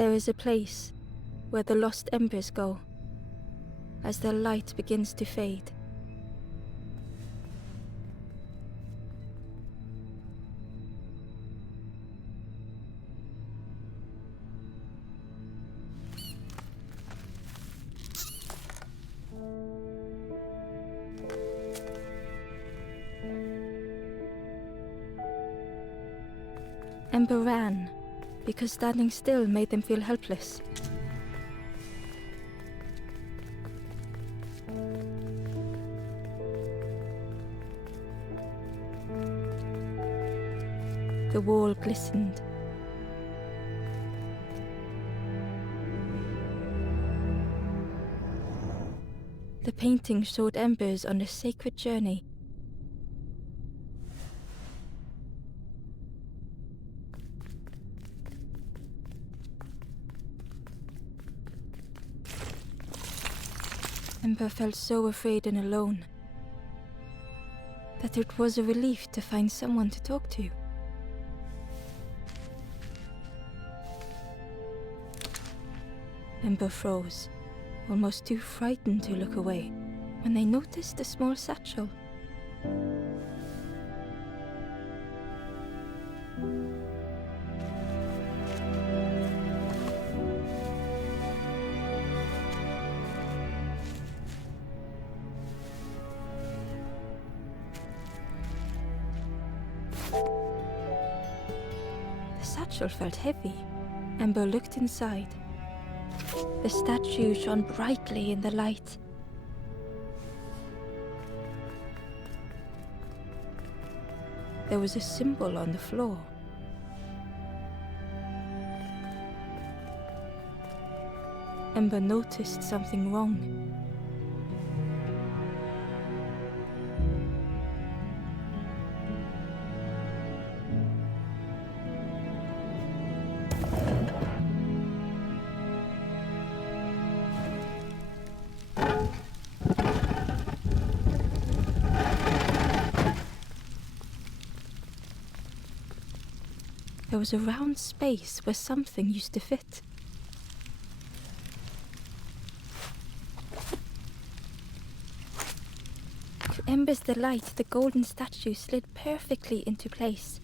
There is a place where the lost embers go as their light begins to fade. Ember ran because standing still made them feel helpless. The wall glistened. The painting showed embers on a sacred journey. Ember felt so afraid and alone that it was a relief to find someone to talk to. Ember froze, almost too frightened to look away, when they noticed a small satchel. The satchel felt heavy. Ember looked inside. The statue shone brightly in the light. There was a symbol on the floor. Ember noticed something wrong. There was a round space where something used to fit. To Ember's delight, the golden statue slid perfectly into place.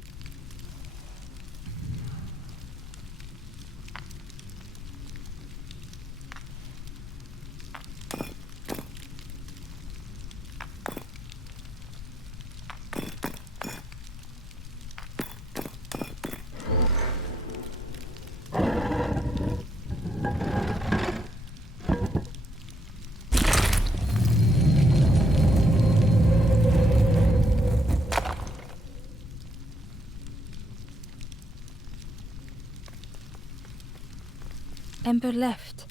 Ember left,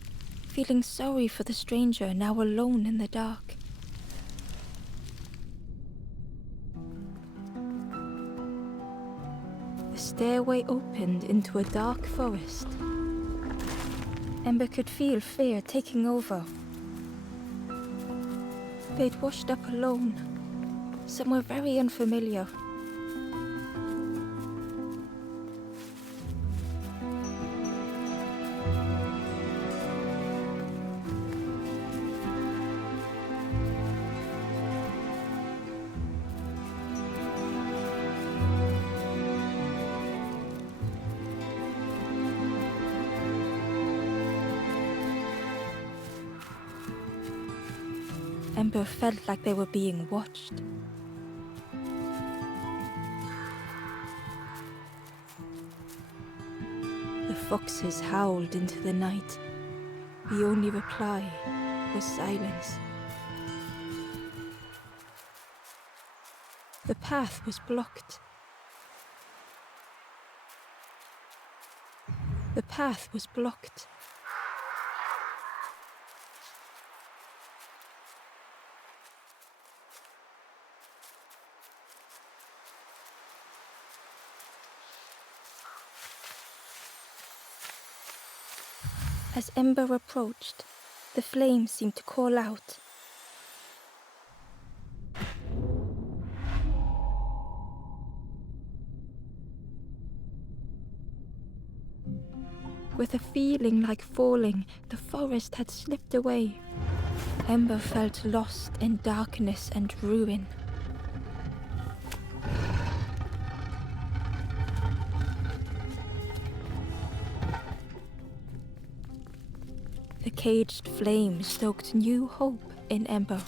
feeling sorry for the stranger now alone in the dark. The stairway opened into a dark forest. Ember could feel fear taking over. They'd washed up alone, somewhere very unfamiliar. Ember felt like they were being watched. The foxes howled into the night. The only reply was silence. The path was blocked. The path was blocked. As Ember approached, the flame seemed to call out. with a feeling like falling, the forest had slipped away. Ember felt lost in darkness and ruin. The caged flame stoked new hope in Ember.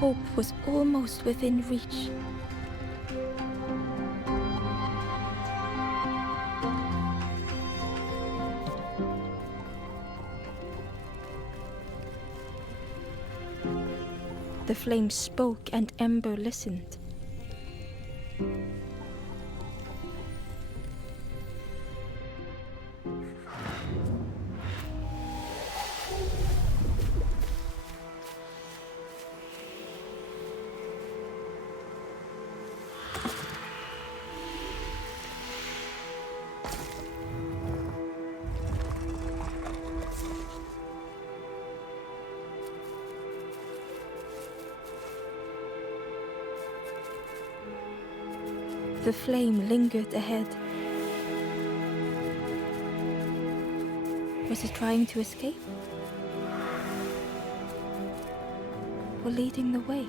Hope was almost within reach. The flame spoke and Ember listened. The flame lingered ahead. Was it trying to escape? Or leading the way?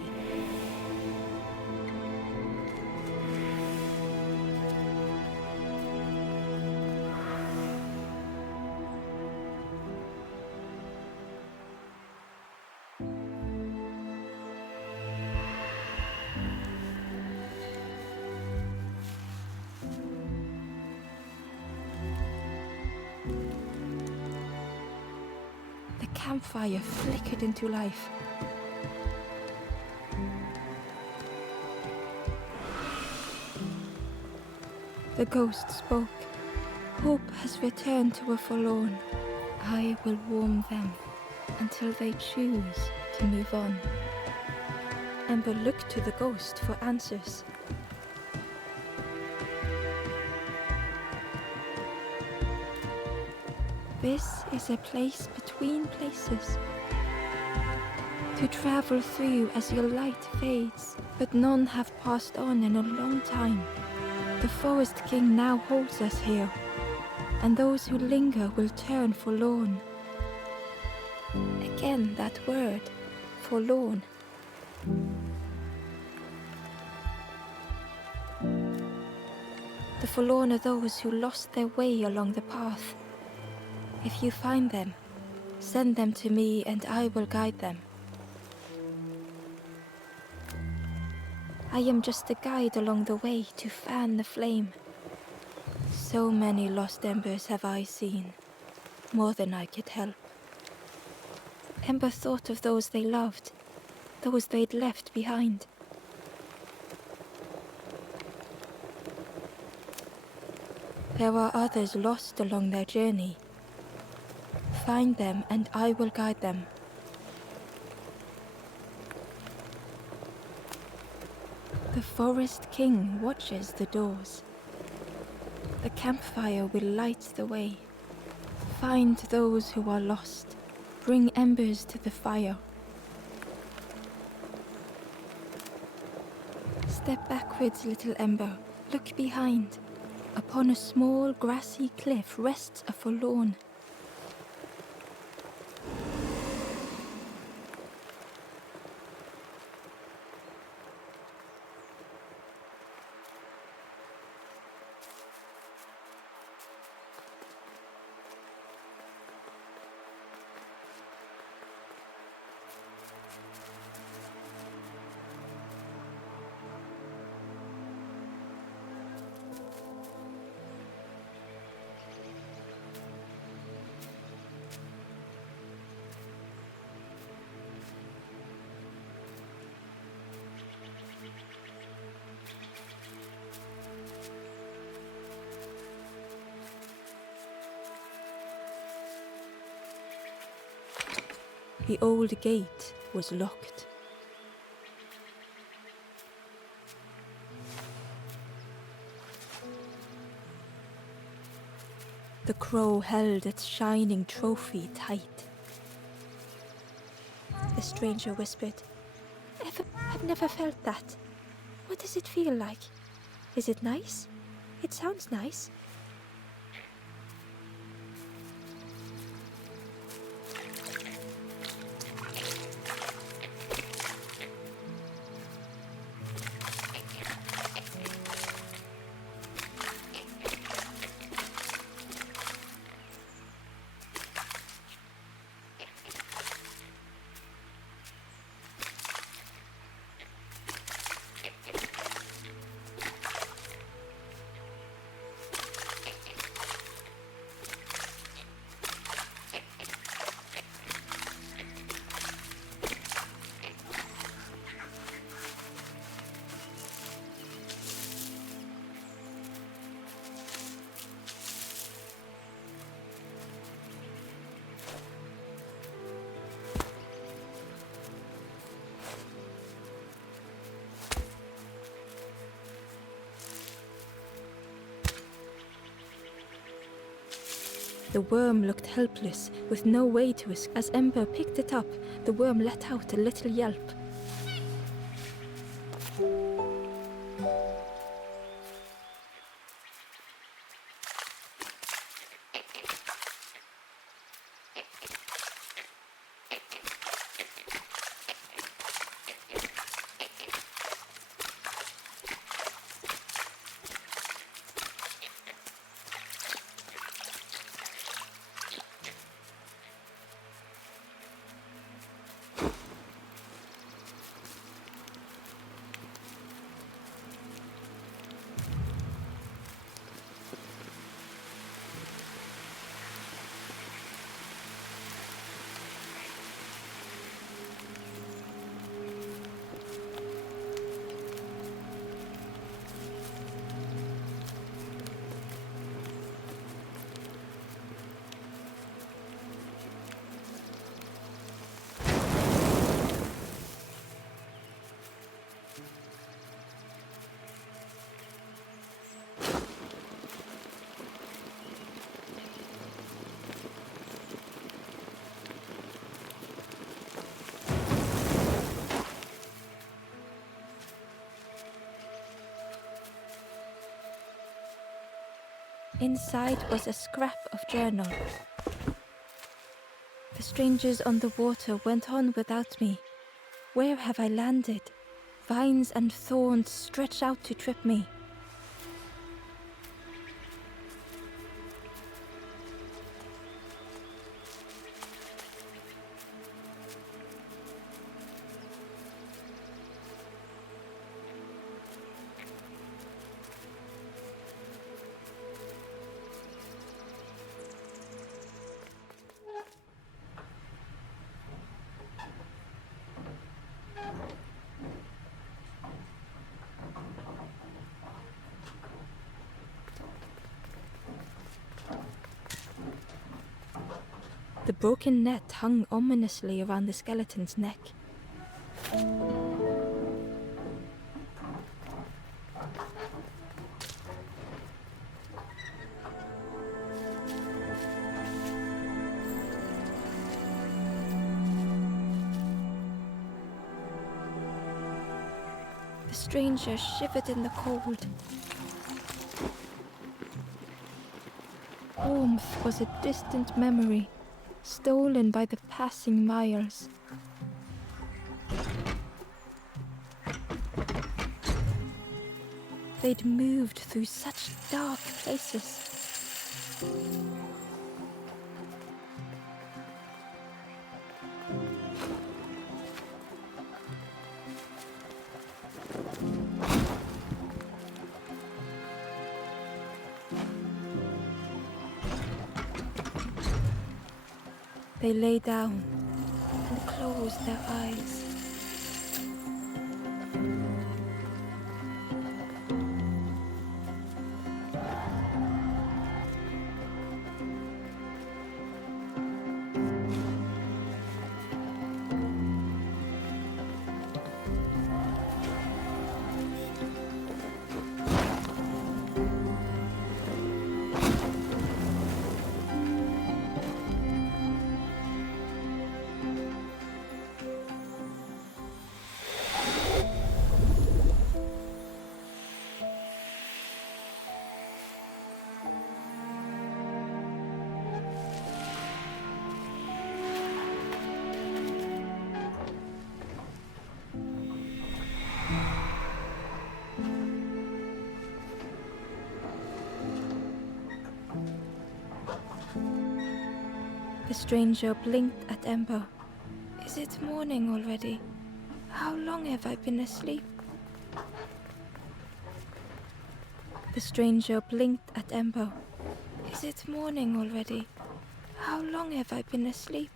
The campfire flickered into life. The ghost spoke. Hope has returned to a forlorn. I will warm them until they choose to move on. Ember looked to the ghost for answers. This is a place between places to travel through as your light fades, but none have passed on in a long time. The Forest King now holds us here, and those who linger will turn forlorn. Again that word, forlorn. The forlorn are those who lost their way along the path. If you find them, send them to me and I will guide them. I am just a guide along the way to fan the flame. So many lost embers have I seen, more than I could help. Ember thought of those they loved, those they'd left behind. There are others lost along their journey. Find them and I will guide them. The Forest King watches the doors. The campfire will light the way. Find those who are lost. Bring embers to the fire. Step backwards, little Ember. Look behind. Upon a small grassy cliff rests a forlorn. The old gate was locked. The crow held its shining trophy tight. The stranger whispered, I've never felt that. What does it feel like? Is it nice? It sounds nice. The worm looked helpless, with no way to escape. As Ember picked it up, the worm let out a little yelp. Inside was a scrap of journal. The strangers on the water went on without me. Where have I landed? Vines and thorns stretch out to trip me. The broken net hung ominously around the skeleton's neck. The stranger shivered in the cold. Warmth was a distant memory, stolen by the passing miles. They'd moved through such dark places. They lay down and closed their eyes. stranger blinked at Ember. Is it morning already? How long have I been asleep? The stranger blinked at Ember. Is it morning already? How long have I been asleep?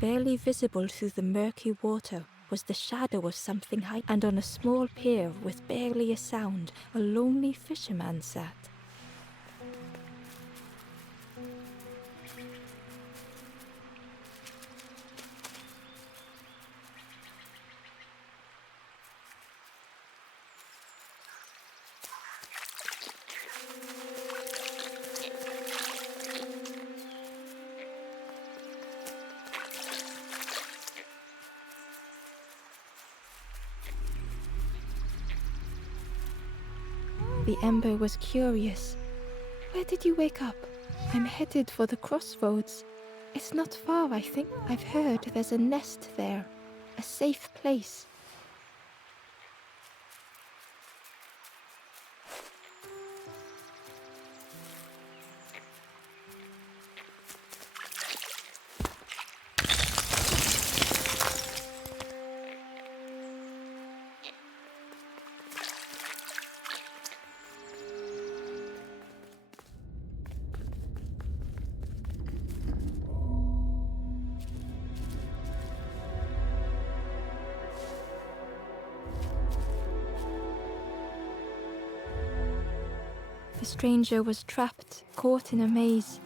Barely visible through the murky water was the shadow of something high, and on a small pier with barely a sound, a lonely fisherman sat. The Ember was curious. Where did you wake up? I'm headed for the crossroads. It's not far, I think. I've heard there's a nest there. A safe place. The stranger was trapped, caught in a maze.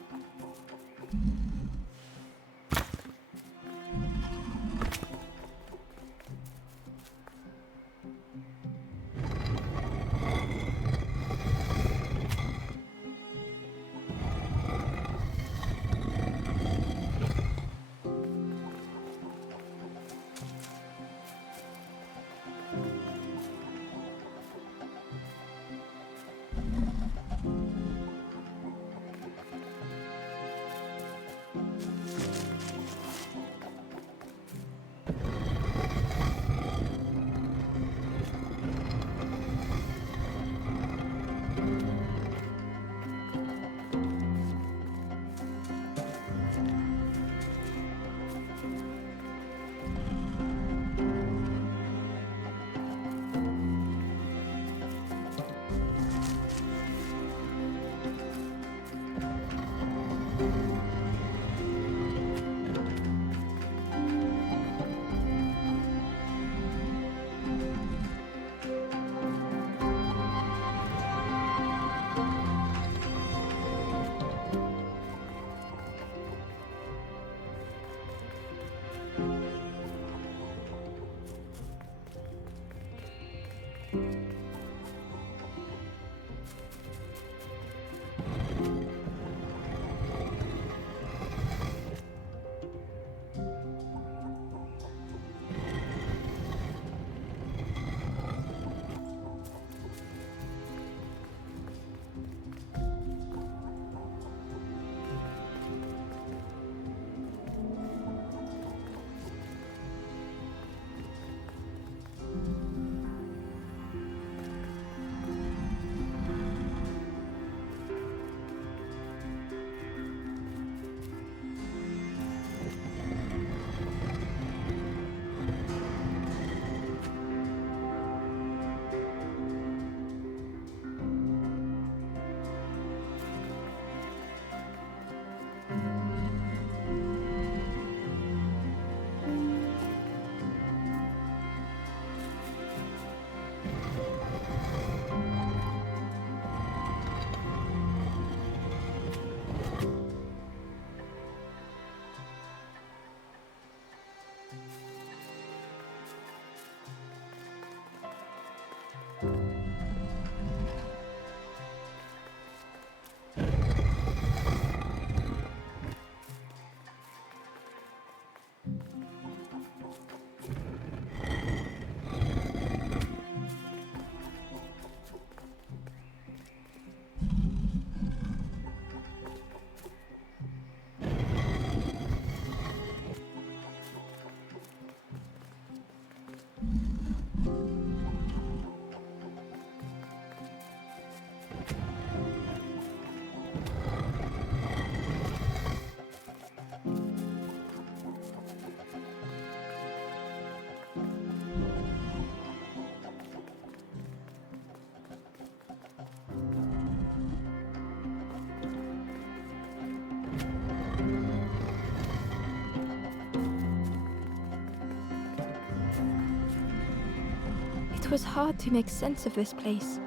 was hard to make sense of this place.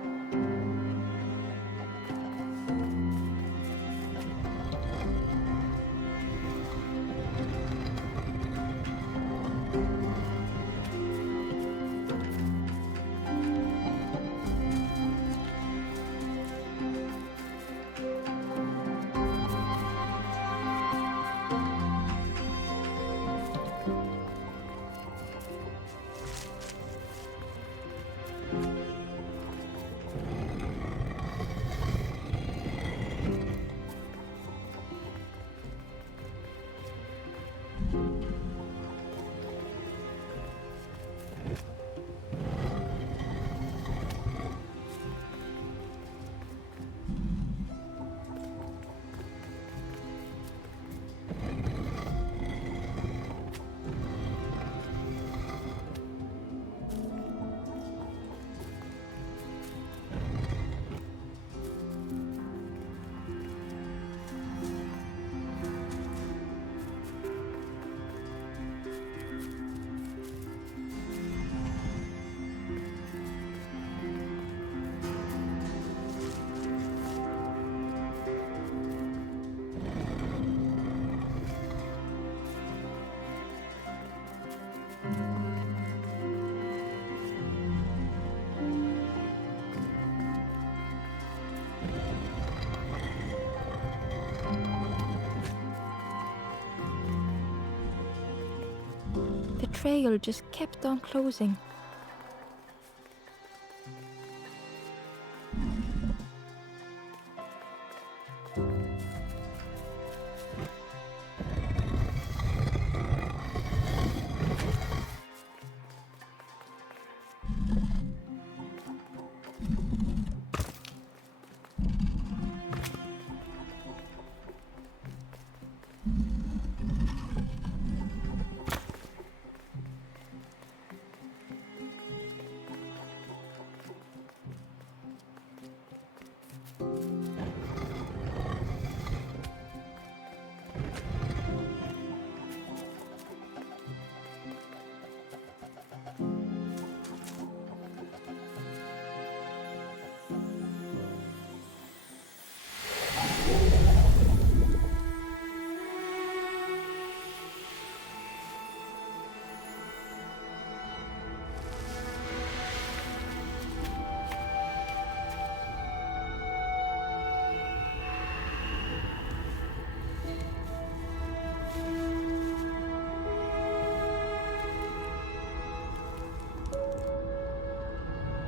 The trail just kept on closing.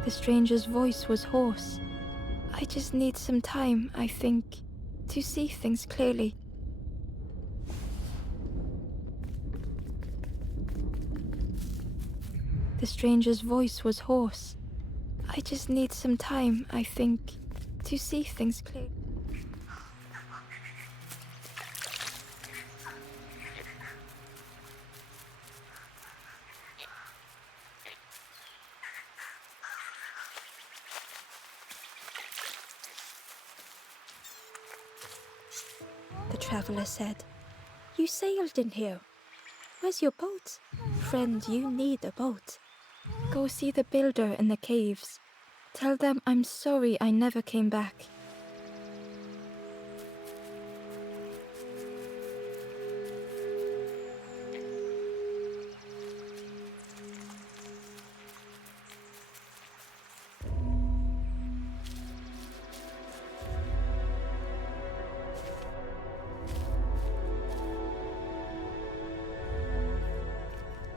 The stranger's voice was hoarse. I just need some time, I think, to see things clearly. The stranger's voice was hoarse. I just need some time, I think, to see things clearly. The traveler said, "You sailed in here. Where's your boat? Friend, you need a boat. Go see the builder in the caves. Tell them I'm sorry I never came back."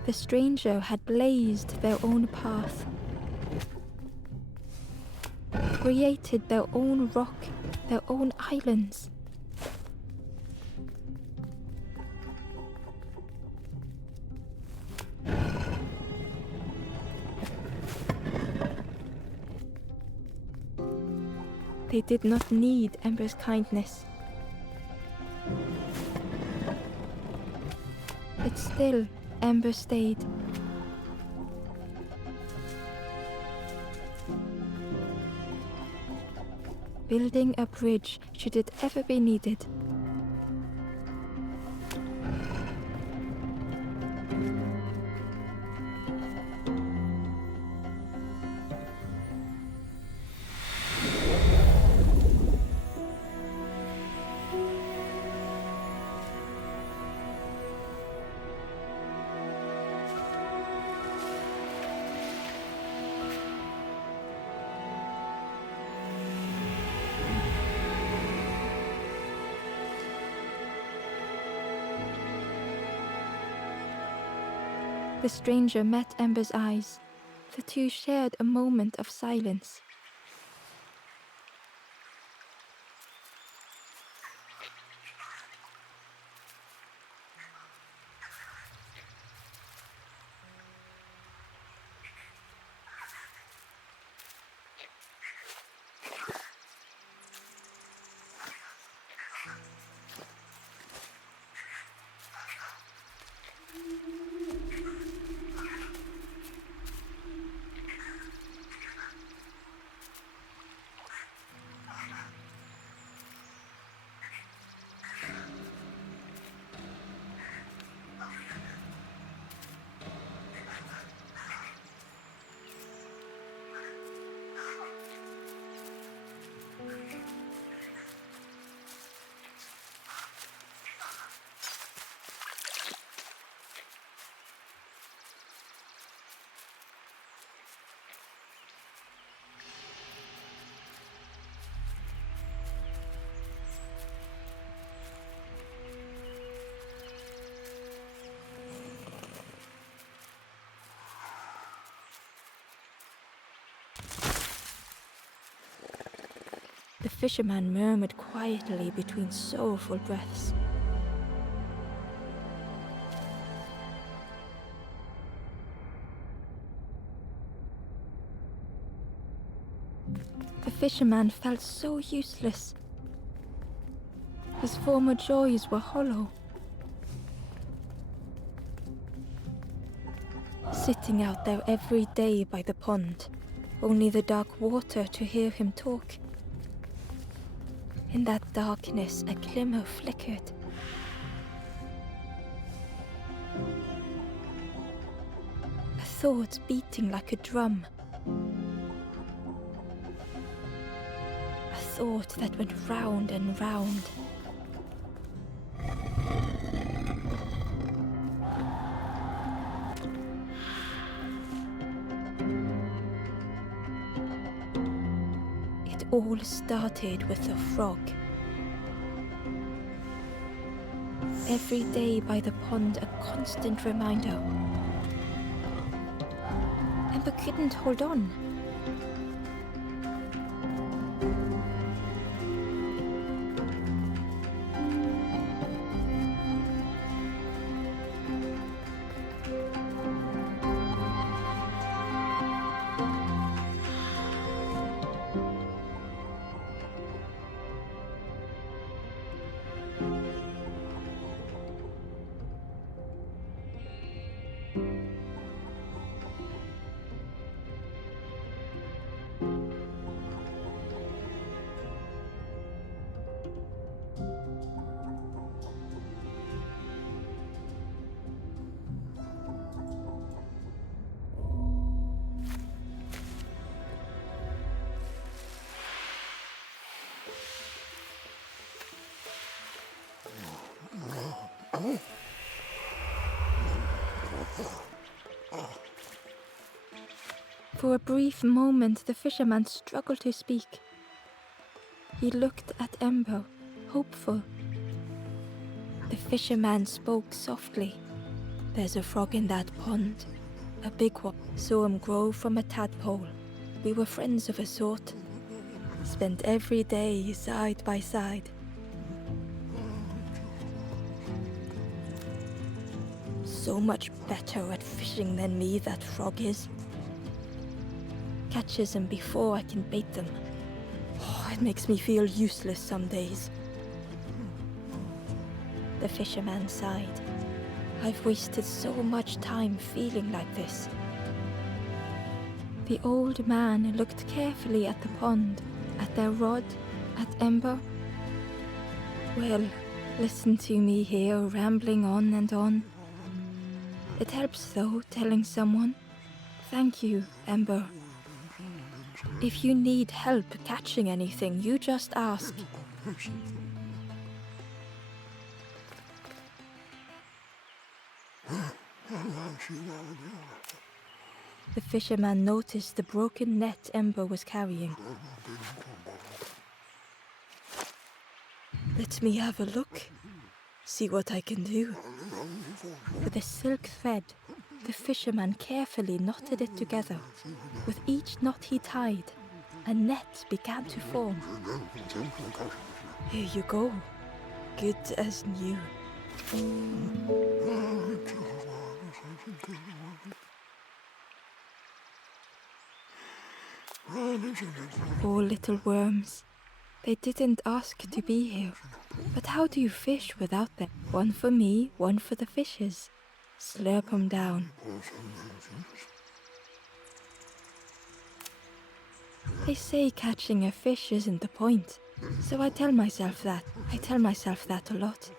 The stranger had blazed their own path, created their own rock, their own islands. They did not need Ember's kindness. But still, Ember stayed. Building a bridge should it ever be needed. The stranger met Ember's eyes. The two shared a moment of silence. The fisherman murmured quietly between sorrowful breaths. The fisherman felt so useless. His former joys were hollow. Sitting out there every day by the pond, only the dark water to hear him talk. In that darkness, a glimmer flickered. A thought beating like a drum. A thought that went round and round. It all started with a frog. Every day by the pond, a constant reminder. Ember couldn't hold on. For a brief moment, the fisherman struggled to speak. He looked at Ember, hopeful. The fisherman spoke softly. There's a frog in that pond, a big one. Saw him grow from a tadpole. We were friends of a sort. Spent every day side by side. So much better at fishing than me, that frog is. Catches them before I can bait them. Oh, it makes me feel useless some days. The fisherman sighed. I've wasted so much time feeling like this. The old man looked carefully at the pond, at their rod, at Ember. Well, listen to me here, rambling on and on. It helps though, telling someone. Thank you, Ember. If you need help catching anything, you just ask. The fisherman noticed the broken net Ember was carrying. Let me have a look. See what I can do. With a silk thread, The fisherman carefully knotted it together. With each knot he tied, a net began to form. Here you go, good as new. Poor little worms. They didn't ask to be here. But how do you fish without them? One for me, one for the fishes. Slurp 'em down. They say catching a fish isn't the point. So I tell myself that. I tell myself that a lot.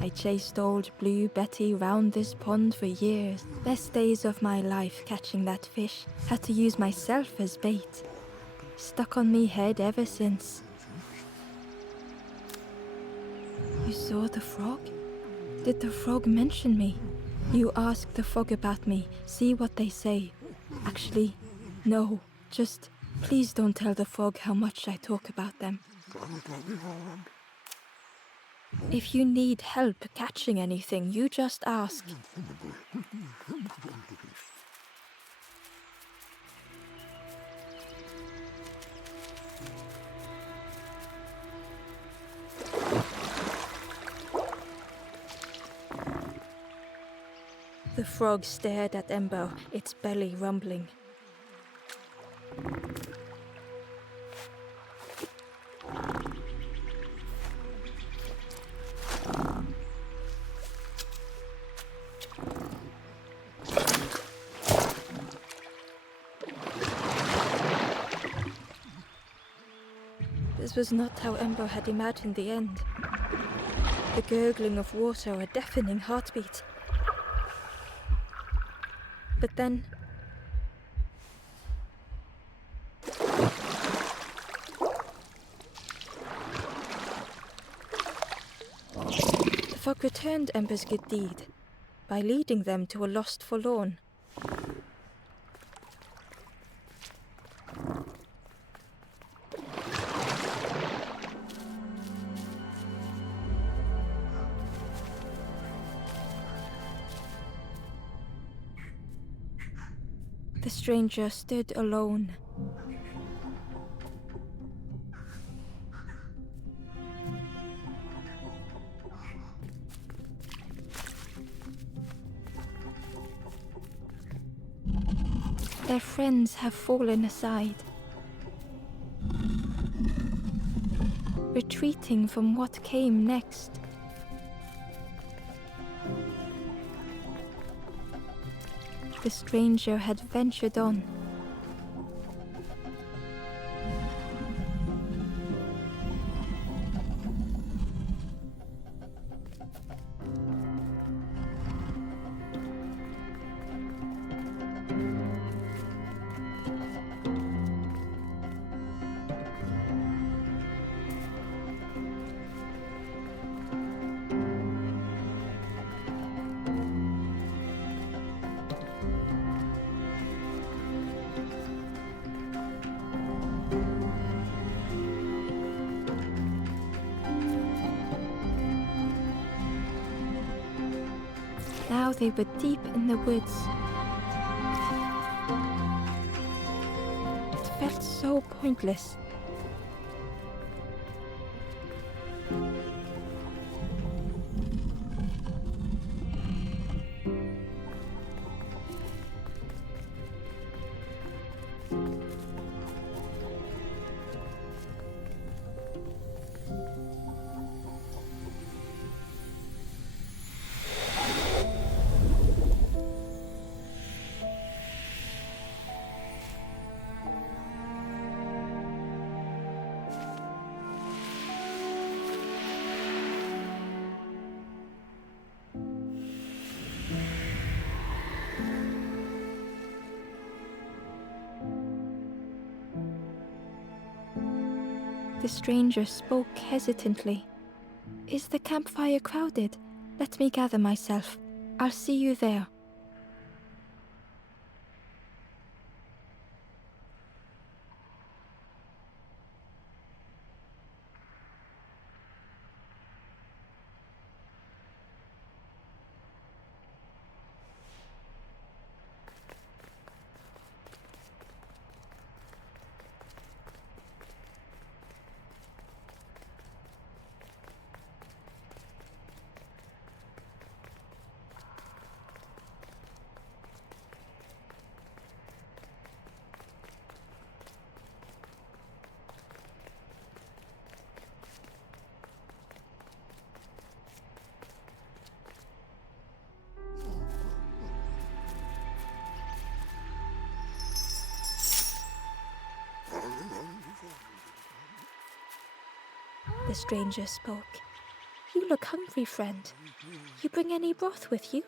I chased old Blue Betty round this pond for years. Best days of my life catching that fish. Had to use myself as bait. Stuck on me head ever since. You saw the frog? Did the frog mention me? You ask the frog about me, see what they say. Actually, no, just please don't tell the frog how much I talk about them. If you need help catching anything, you just ask. The frog stared at Ember, its belly rumbling. This was not how Ember had imagined the end. The gurgling of water, a deafening heartbeat. But then... the frog returned Ember's good deed by leading them to a lost forlorn. The stranger stood alone. Their friends have fallen aside, retreating from what came next. The stranger had ventured on. Now they were deep in the woods. It felt so pointless. The stranger spoke hesitantly. Is the campfire crowded? Let me gather myself. I'll see you there. the stranger spoke. "You look hungry, friend. You bring any broth with you?"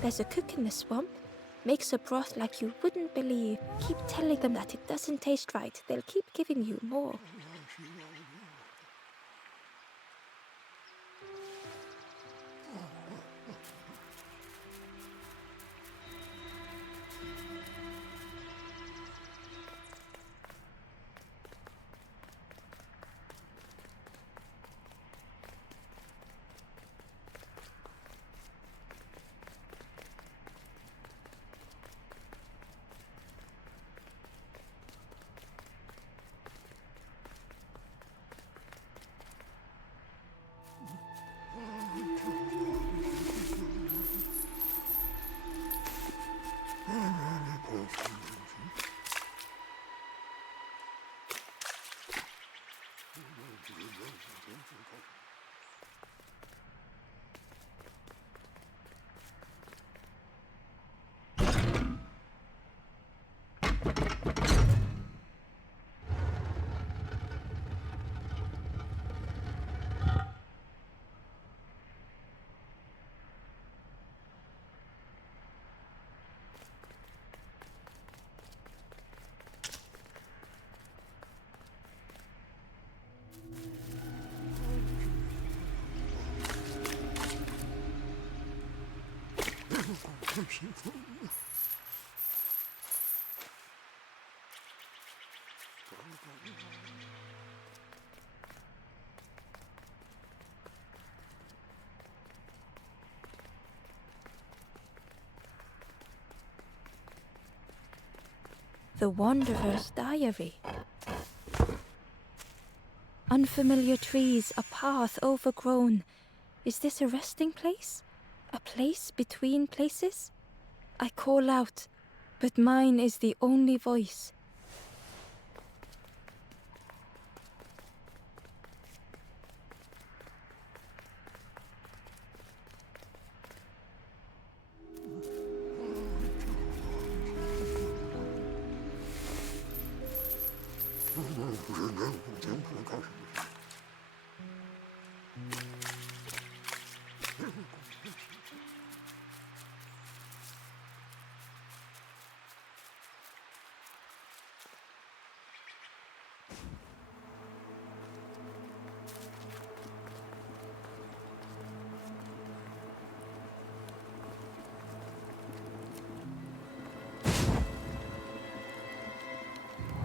"There's a cook in the swamp. Makes a broth like you wouldn't believe. Keep telling them that it doesn't taste right. They'll keep giving you more." The Wanderer's Diary. Unfamiliar trees, a path overgrown. Is this a resting place? A place between places? I call out, but mine is the only voice.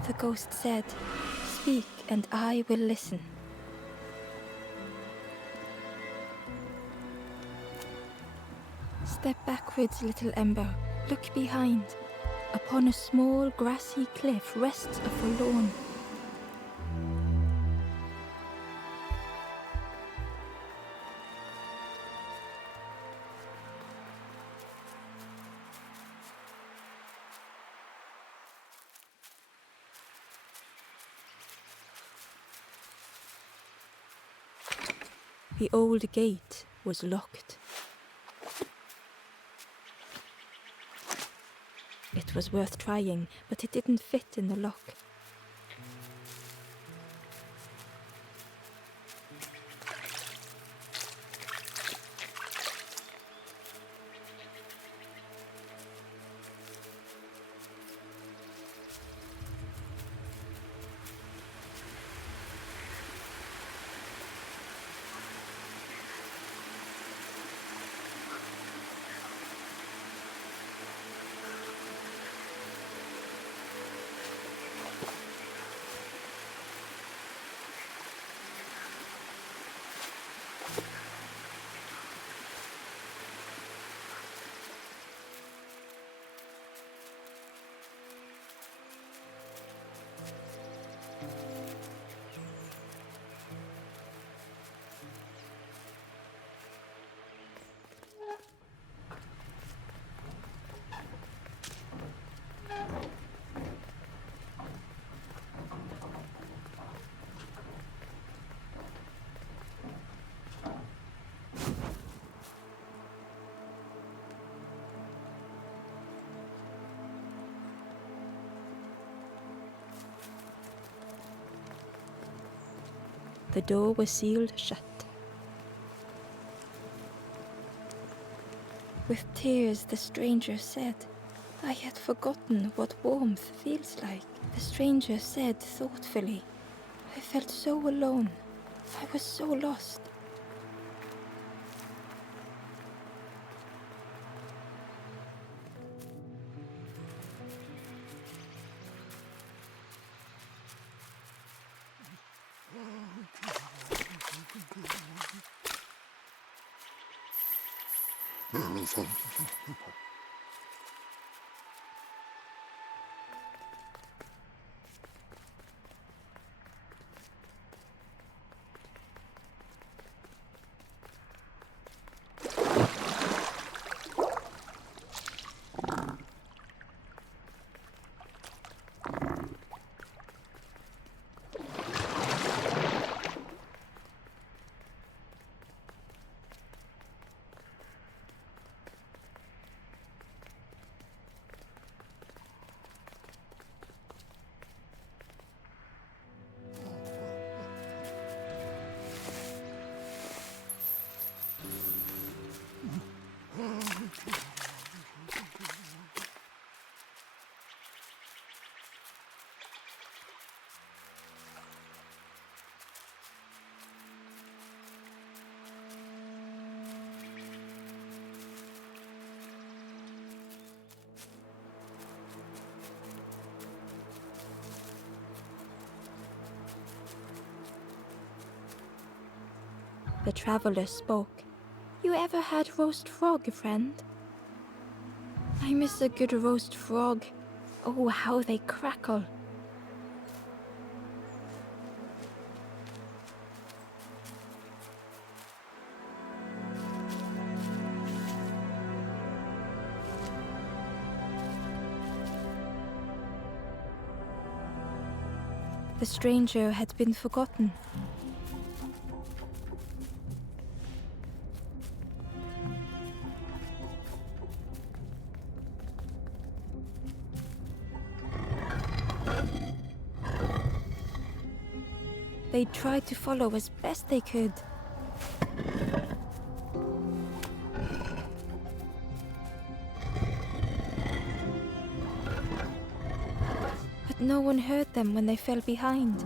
The ghost said, "Speak and I will listen." Step backwards, little ember. Look behind. Upon a small grassy cliff rests a forlorn. The old gate was locked. It was worth trying, but it didn't fit in the lock. The door was sealed shut. With tears, the stranger said, "I had forgotten what warmth feels like." The stranger said thoughtfully, "I felt so alone. I was so lost." The traveler spoke. "You ever had roast frog, friend?" "I miss a good roast frog. Oh, how they crackle." The stranger had been forgotten. They tried to follow as best they could. But no one heard them when they fell behind.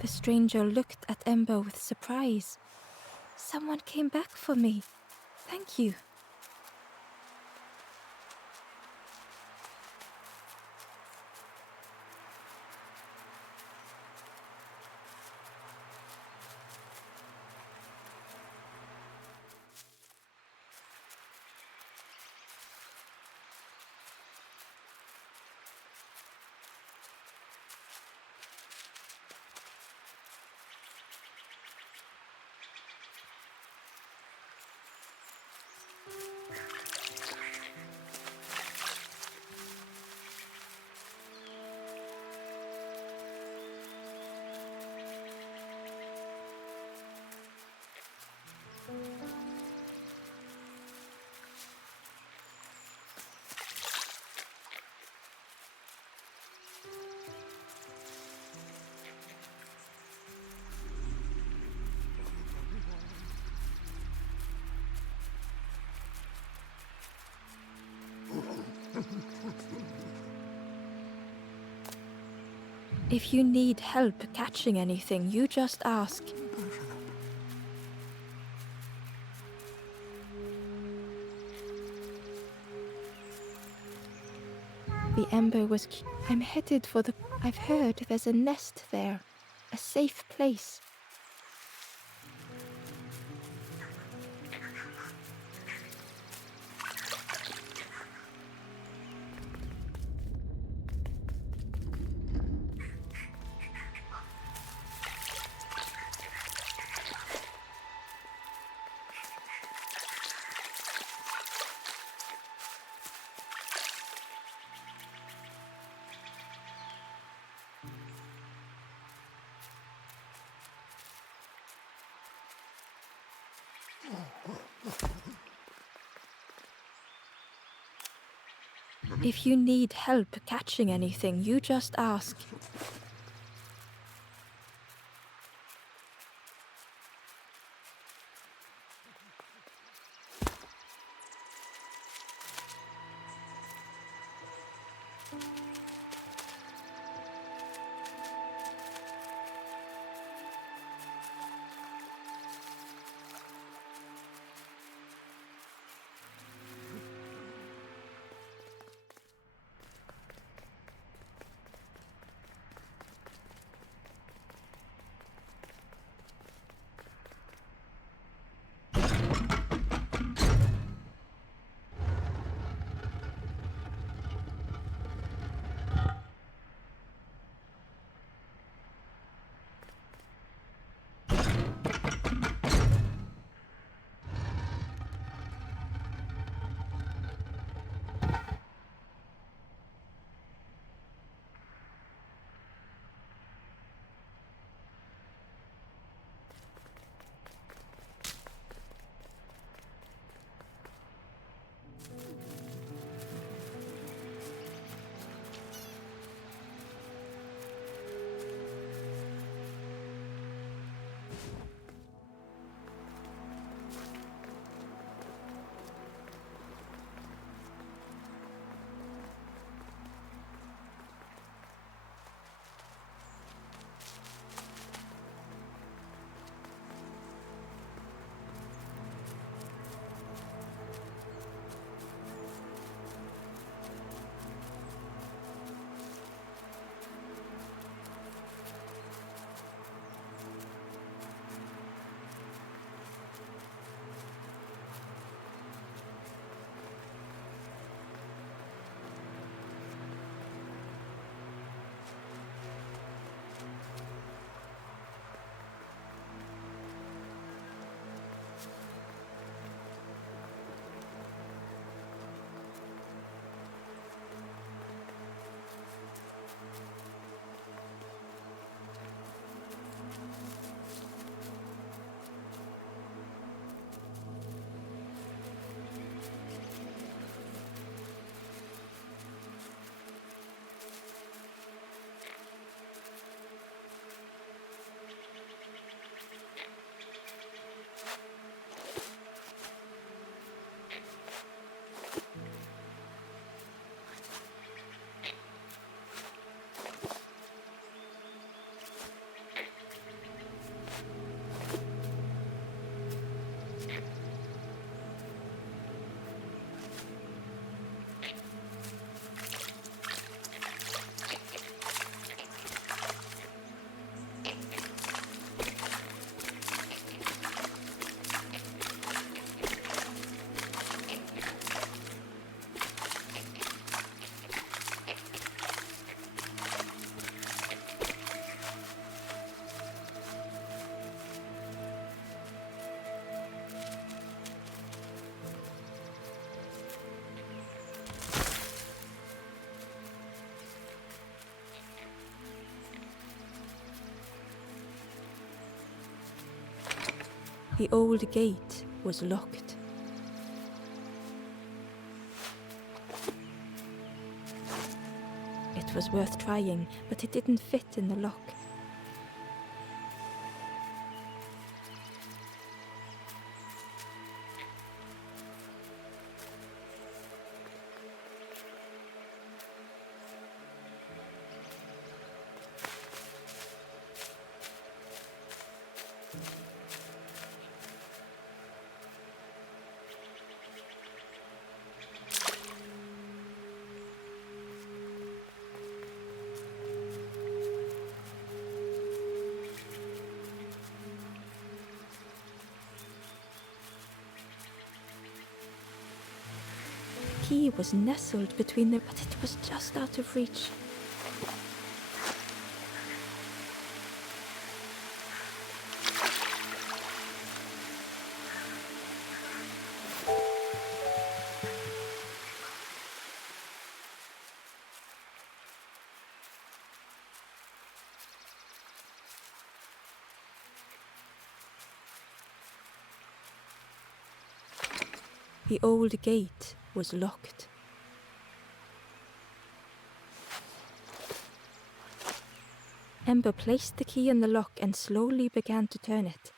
The stranger looked at Ember with surprise. "Someone came back for me. Thank you." If you need help catching anything, you just ask. The ember was I'm headed for the... I've heard there's a nest there. A safe place. If you need help catching anything, you just ask. The old gate was locked. It was worth trying, but it didn't fit in the lock. key was nestled between them, but it was just out of reach. The old gate was locked. Ember placed the key in the lock and slowly began to turn it.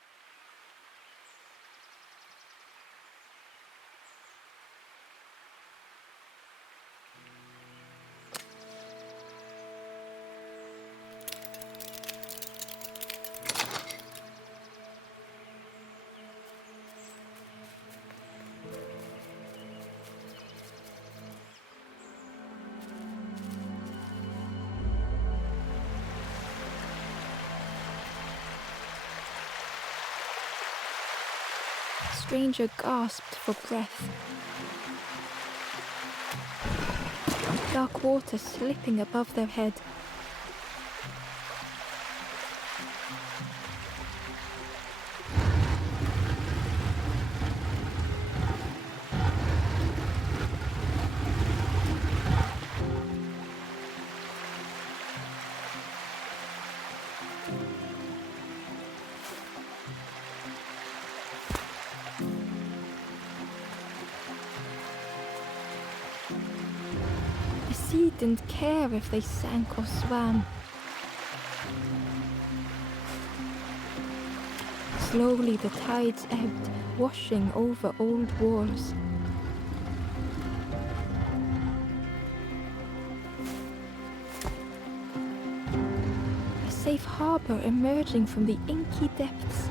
The stranger gasped for breath. Dark water slipping above their head. The sea didn't care if they sank or swam. Slowly the tides ebbed, washing over old walls. A safe harbor emerging from the inky depths.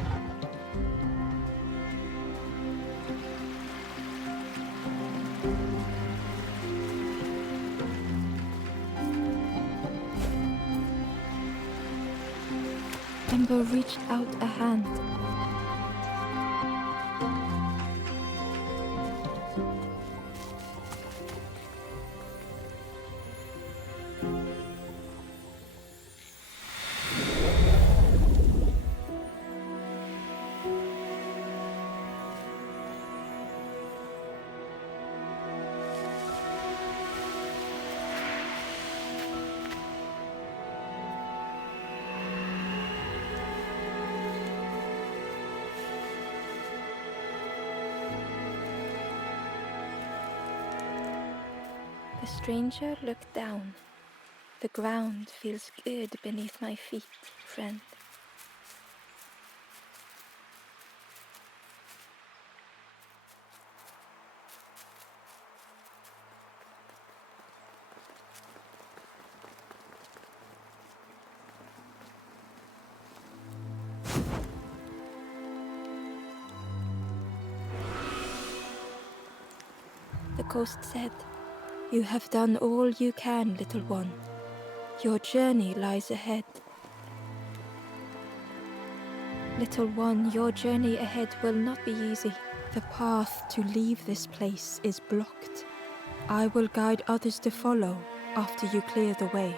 Ember reached out a hand. The stranger looked down. The ground feels good beneath my feet, friend. The ghost said, "You have done all you can, little one. Your journey lies ahead." Little one, your journey ahead will not be easy. The path to leave this place is blocked. I will guide others to follow after you clear the way.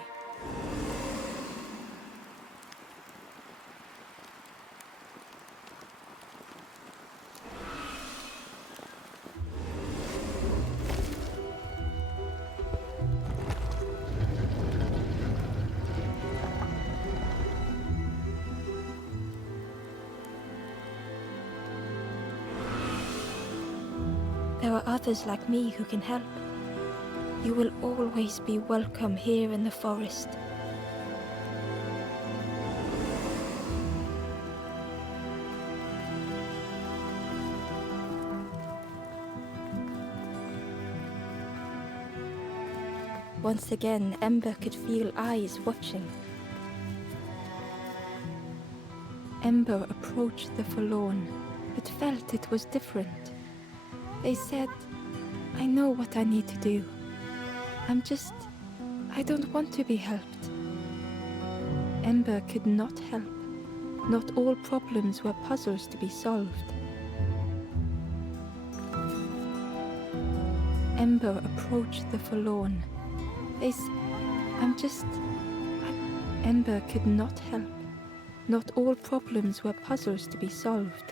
There are others like me who can help. You will always be welcome here in the forest. Once again, Ember could feel eyes watching. Ember approached the forlorn, but felt it was different. They said, "I know what I need to do. I don't want to be helped." Ember could not help. Not all problems were puzzles to be solved. Ember approached the forlorn. Ember could not help. Not all problems were puzzles to be solved.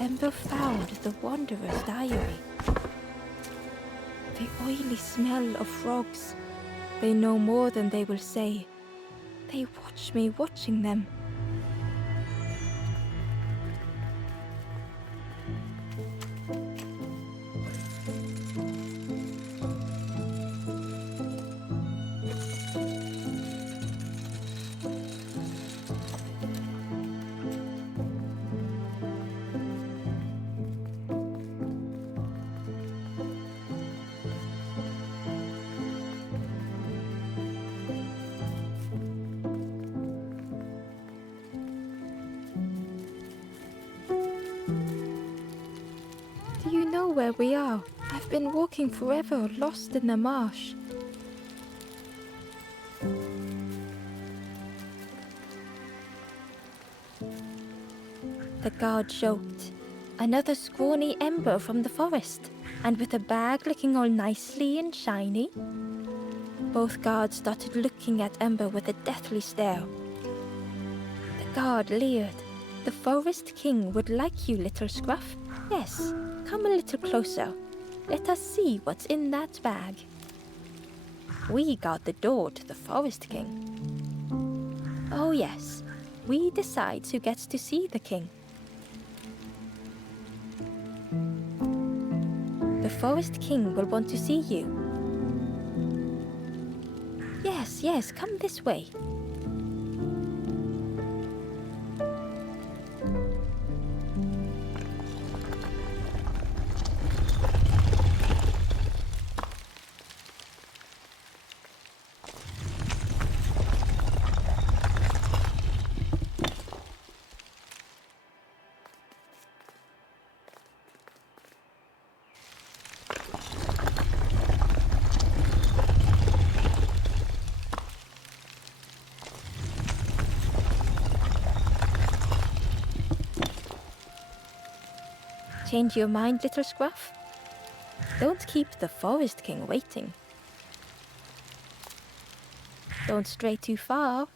Ember found the Wanderer's diary. The oily smell of frogs. They know more than they will say. They watch me watching them. Do you know where we are? I've been walking forever, lost in the marsh. The guard joked. Another scrawny Ember from the forest, and with a bag looking all nicely and shiny. Both guards started looking at Ember with a deathly stare. The guard leered. The Forest King would like you, little scruff. Yes, come a little closer. Let us see what's in that bag. We guard the door to the Forest King. Oh yes, we decide who gets to see the king. The Forest King will want to see you. Yes, come this way. Change your mind, little scruff? Don't keep the Forest King waiting. Don't stray too far.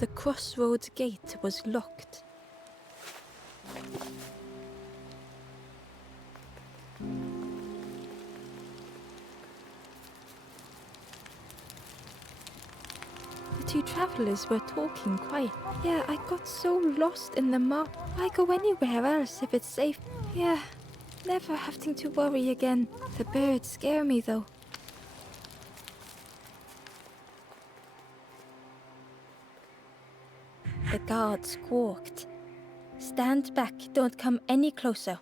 The crossroads gate was locked. The two travelers were talking quiet. Yeah, I got so lost in the marsh. Why go anywhere else if it's safe? Yeah, never having to worry again. The birds scare me though. The guard squawked. Stand back, don't come any closer.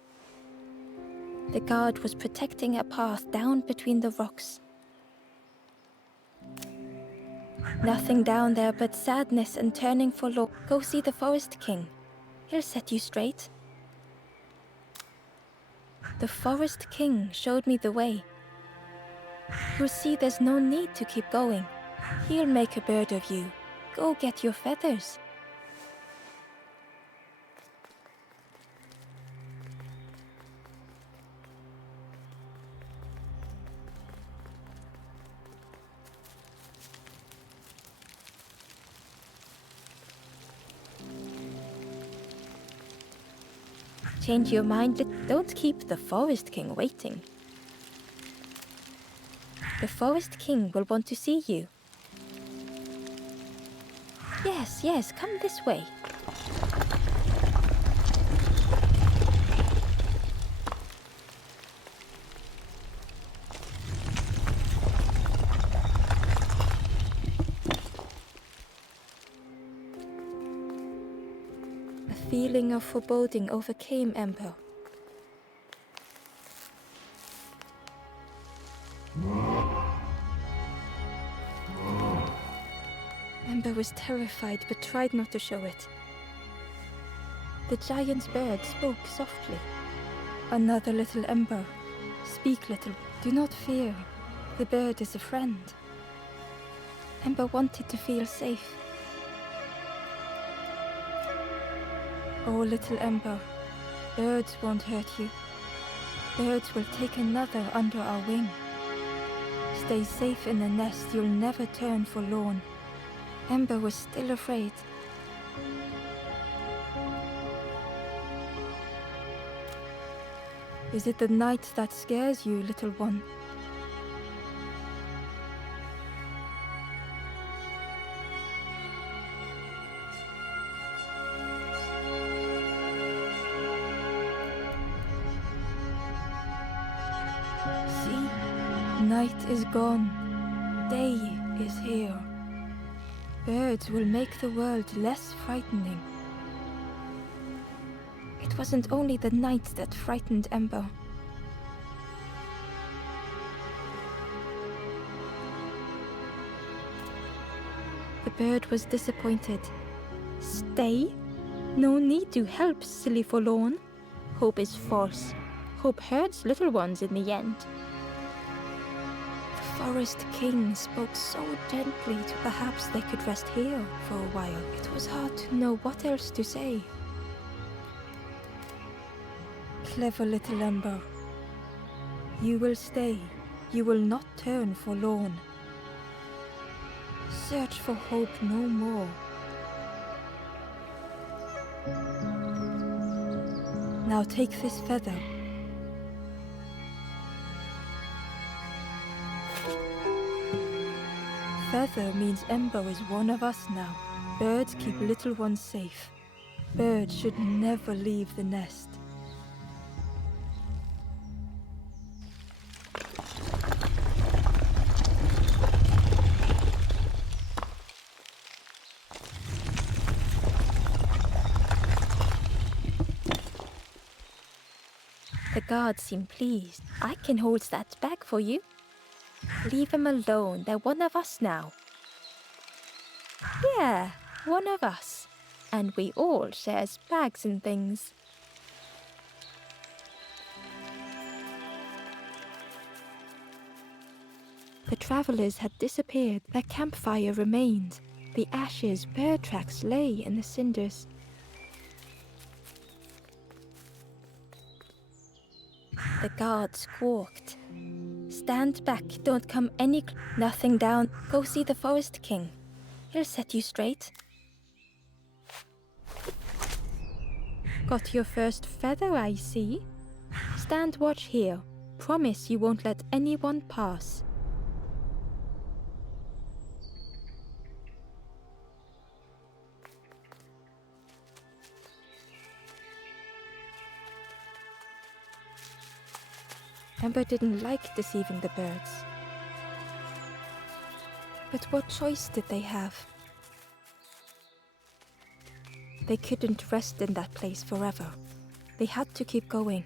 The guard was protecting a path down between the rocks. Nothing down there but sadness and turning for law. Go see the Forest King. He'll set you straight. The Forest King showed me the way. You'll see there's no need to keep going. He'll make a bird of you. Go get your feathers. Change your mind. Don't keep the Forest King waiting. The Forest King will want to see you. Yes, come this way. A feeling of foreboding overcame Ember. Ember was terrified but tried not to show it. The giant bird spoke softly. Another little Ember. Speak, little. Do not fear. The bird is a friend. Ember wanted to feel safe. Oh, little Ember. Birds won't hurt you. Birds will take another under our wing. Stay safe in the nest, you'll never turn forlorn. Ember was still afraid. Is it the night that scares you, little one? See, night is gone. Day is here. Birds will make the world less frightening. It wasn't only the night that frightened Ember. The bird was disappointed. Stay? No need to help, silly forlorn. Hope is false. Hope hurts little ones in the end. The Forest King spoke so gently to perhaps they could rest here for a while. It was hard to know what else to say. Clever little Ember. You will stay. You will not turn forlorn. Search for hope no more. Now take this feather. Feather means Ember is one of us now. Birds keep little ones safe. Birds should never leave the nest. The guards seem pleased. I can hold that bag for you. Leave them alone. They're one of us now. Yeah, one of us. And we all shares bags and things. The travelers had disappeared. Their campfire remained. The ashes, bird tracks lay in the cinders. The guard squawked. Stand back, don't come any nothing down. Go see the Forest King. He'll set you straight. Got your first feather, I see. Stand watch here. Promise you won't let anyone pass. Ember didn't like deceiving the birds. But what choice did they have? They couldn't rest in that place forever. They had to keep going.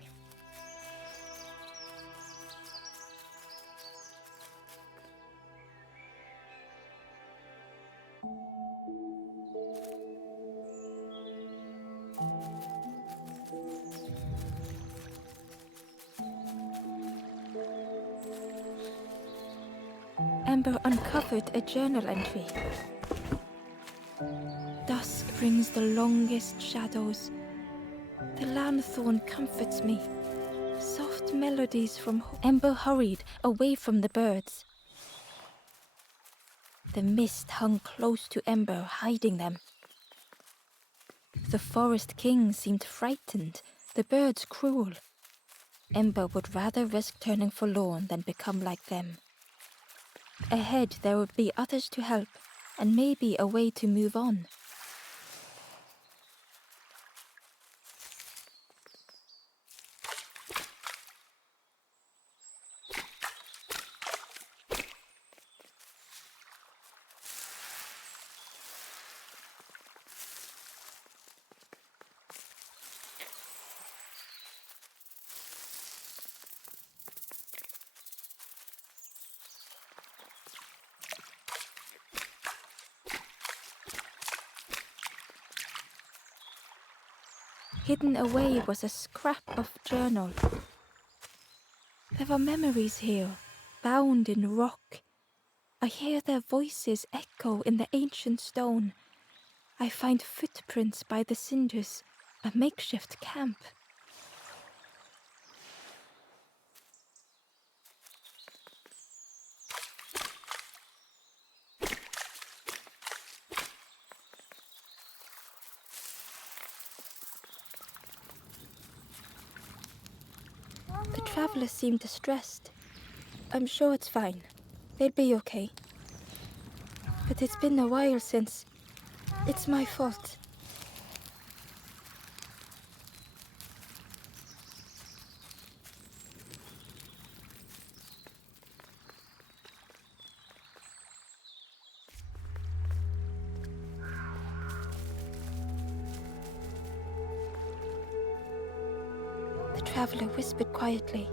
Ember uncovered a journal entry. Dusk brings the longest shadows. The lanthorn comforts me. Soft melodies from Ember hurried away from the birds. The mist hung close to Ember, hiding them. The Forest King seemed frightened, the birds cruel. Ember would rather risk turning forlorn than become like them. Ahead there would be others to help. and maybe a way to move on. Hidden away was a scrap of journal. There are memories here, bound in rock. I hear their voices echo in the ancient stone. I find footprints by the cinders, a makeshift camp. The travelers seem distressed. I'm sure it's fine. They'll be okay. But it's been a while since... It's my fault. The traveler whispered quietly.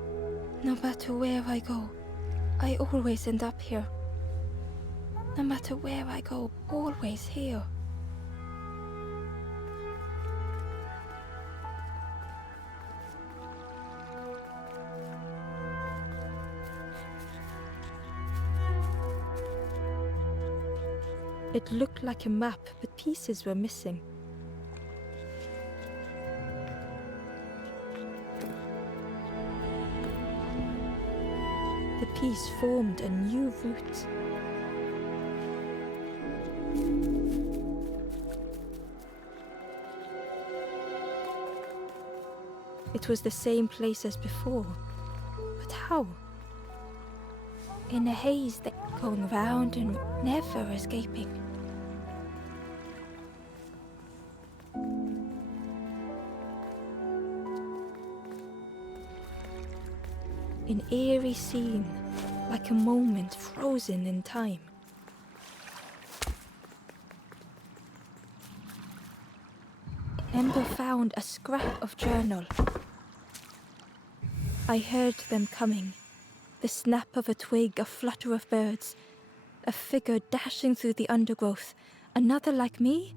No matter where I go, I always end up here. No matter where I go, always here. It looked like a map, but pieces were missing. The piece formed a new route. It was the same place as before, but how? In a haze that going round and never escaping. An eerie scene, like a moment frozen in time. Ember found a scrap of journal. I heard them coming. The snap of a twig, a flutter of birds. A figure dashing through the undergrowth. Another like me?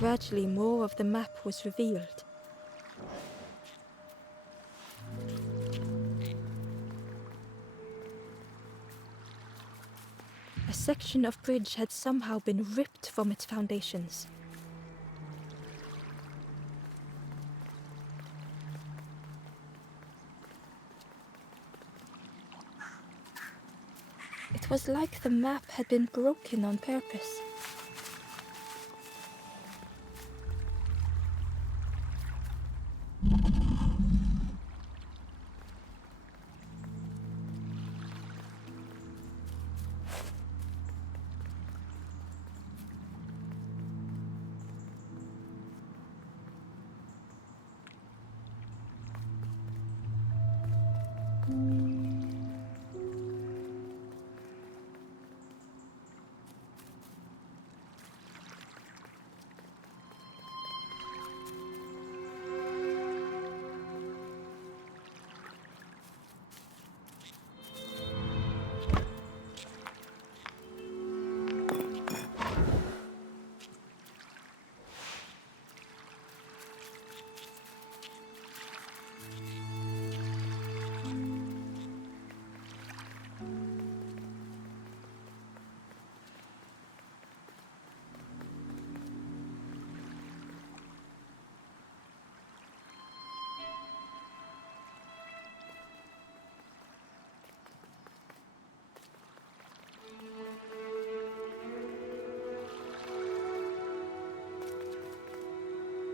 Gradually, more of the map was revealed. A section of bridge had somehow been ripped from its foundations. It was like the map had been broken on purpose.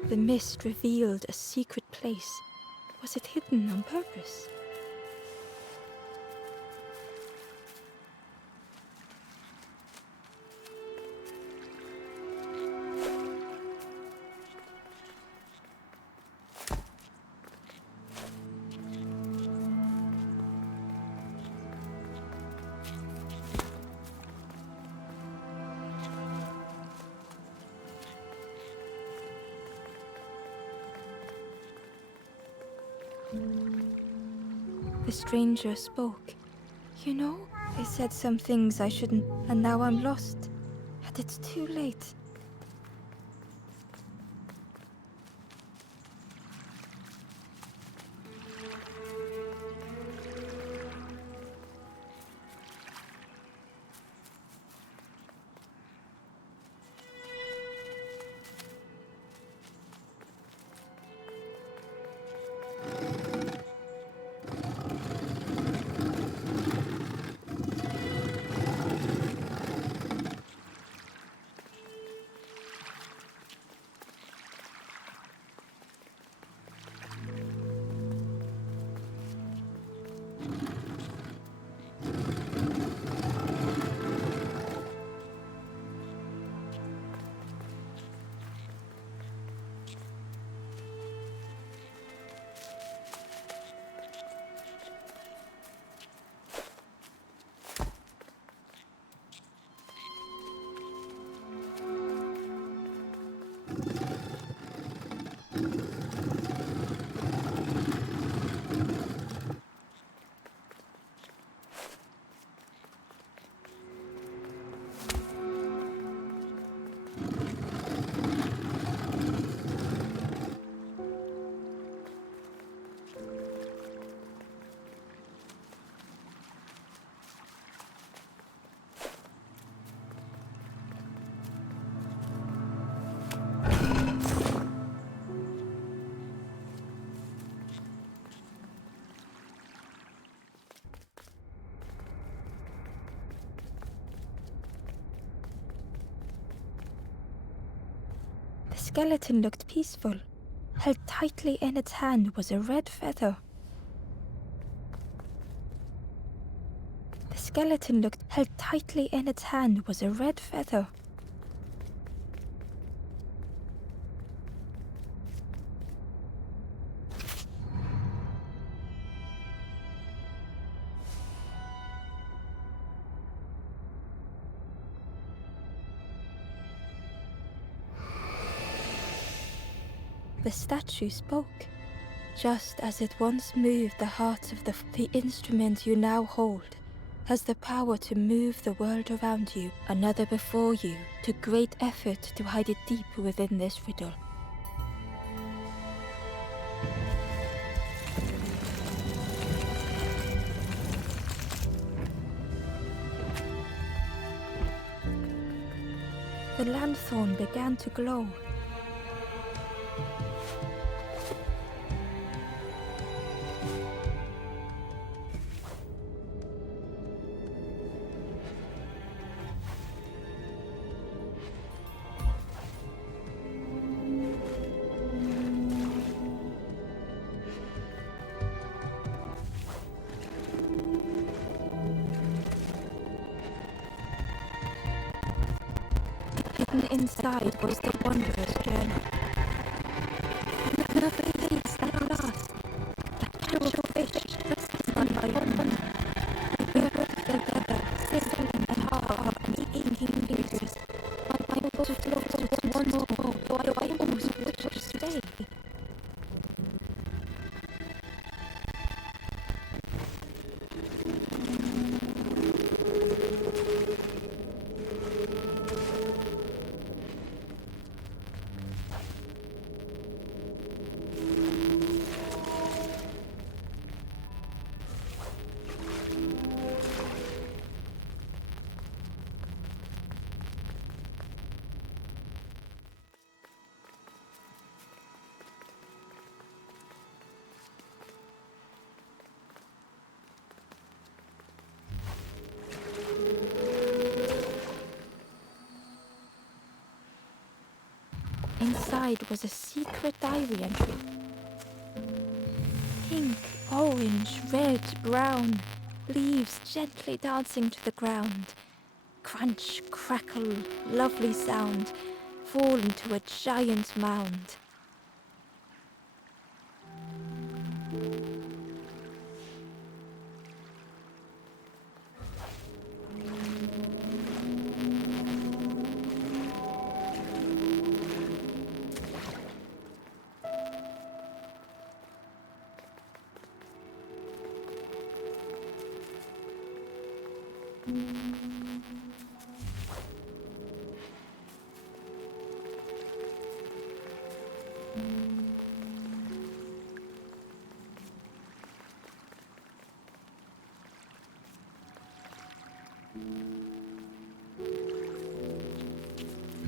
The mist revealed a secret place. Was it hidden on purpose? The stranger spoke. You know, I said some things I shouldn't, and now I'm lost. And it's too late. The skeleton looked peaceful. Held tightly in its hand was a red feather. The skeleton looked held tightly in its hand was a red feather. The statue spoke, just as it once moved the hearts of the instrument you now hold has the power to move the world around you, another before you, to great effort to hide it deep within this riddle. The lanthorn began to glow. Hidden inside was the wondrous journey. Another place at last. A terrible fish, rested one by one. We were together, sizzling and hard and aching fingers. I almost looked once more, for I almost wished to stay. slide was a secret diary entry. Pink, orange, red, brown, leaves gently dancing to the ground. Crunch, crackle, lovely sound, fall into a giant mound.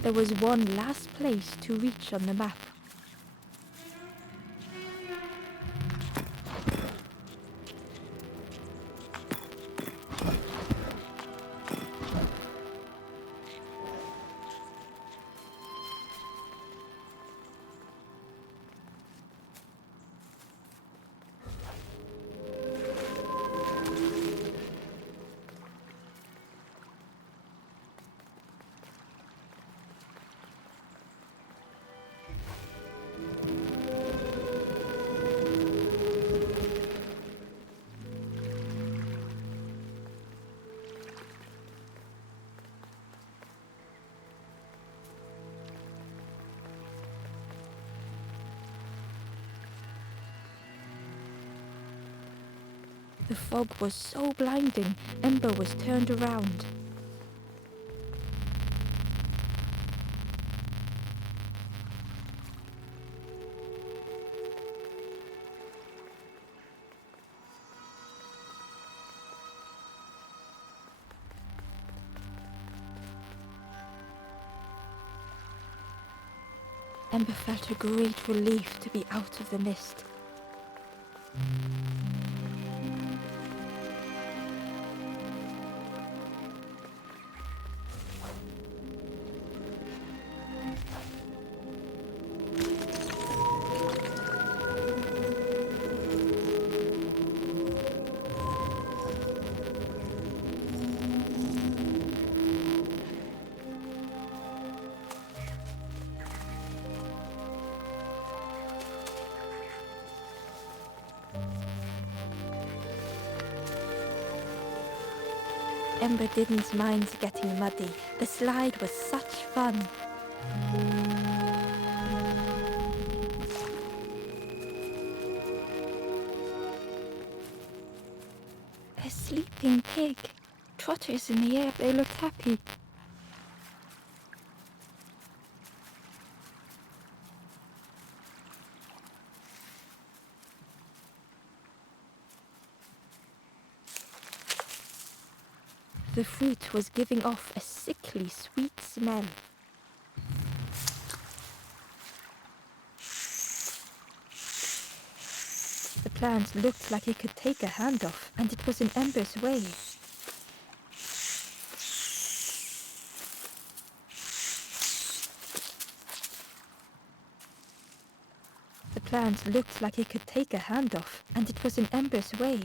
There was one last place to reach on the map. The fog was so blinding, Ember was turned around. Ember felt a great relief to be out of the mist. Ember didn't mind getting muddy. The slide was such fun. A sleeping pig. Trotters in the air, they looked happy. The fruit was giving off a sickly sweet smell. The plant looked like it could take a hand off, and it was in Ember's way. The plant looked like it could take a hand off, and it was in Ember's way.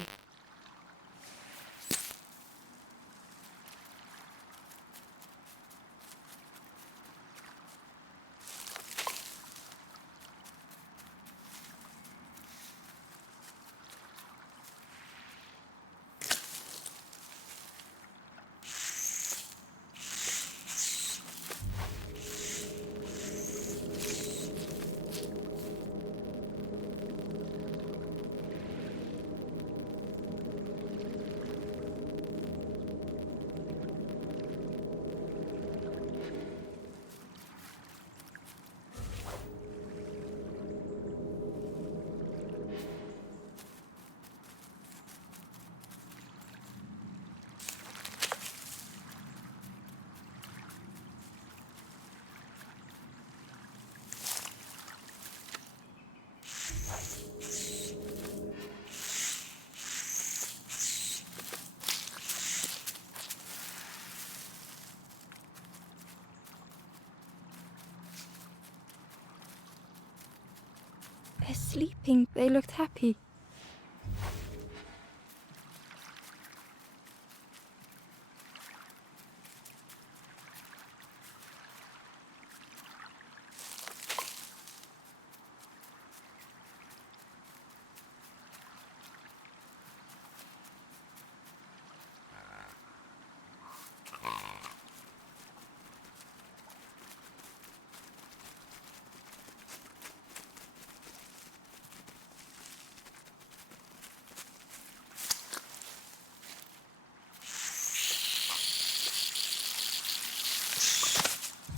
They're sleeping. They looked happy.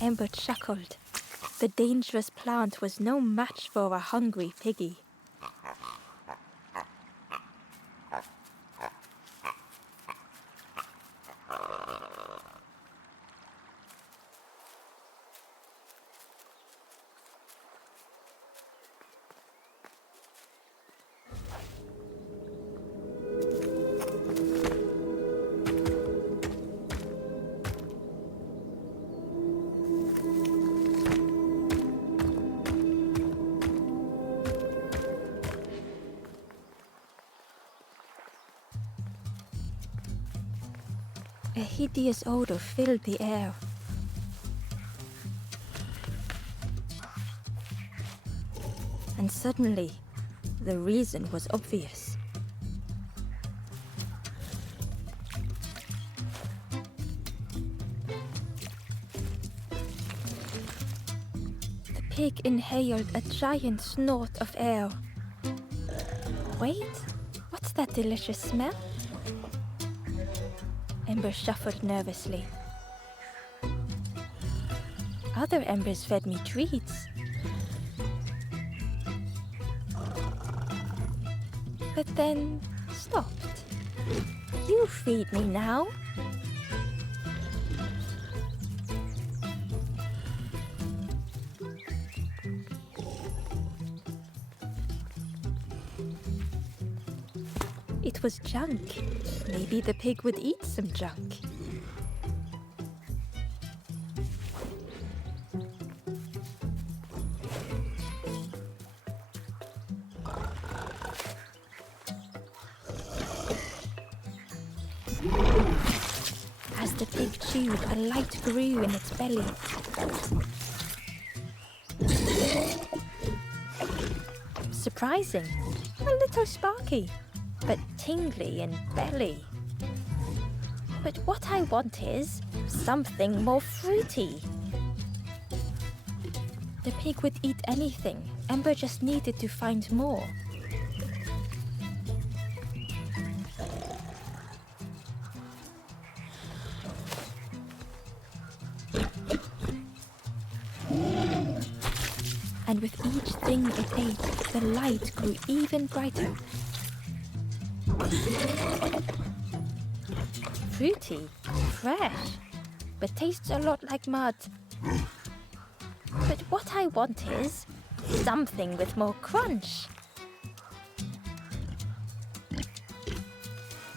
Ember chuckled. The dangerous plant was no match for a hungry piggy. A hideous odor filled the air. And suddenly, the reason was obvious. The pig inhaled a giant snort of air. Wait, what's that delicious smell? Ember shuffled nervously. Other embers fed me treats. But then stopped. You feed me now. It was junk. Maybe the pig would eat some junk. As the pig chewed, a light grew in its belly. Surprising, a little sparky, but tingly in belly. But what I want is something more fruity. The pig would eat anything. Ember just needed to find more. And with each thing it ate, the light grew even brighter. Fruity, fresh, but tastes a lot like mud. But what I want is something with more crunch.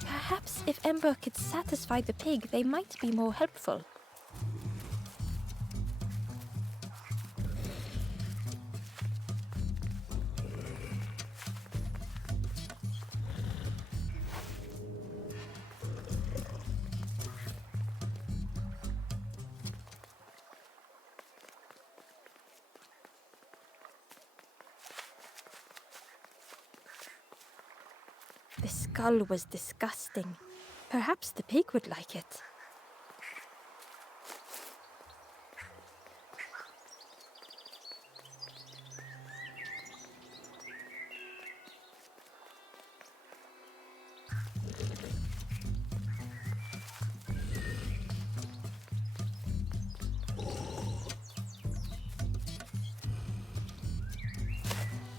Perhaps if Ember could satisfy the pig, they might be more helpful. The skull was disgusting. Perhaps the pig would like it.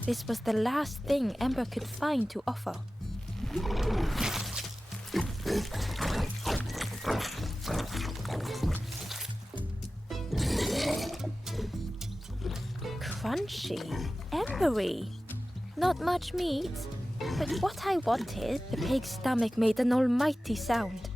This was the last thing Ember could find to offer. Crunchy, embery, not much meat, but what I wanted, the pig's stomach made an almighty sound.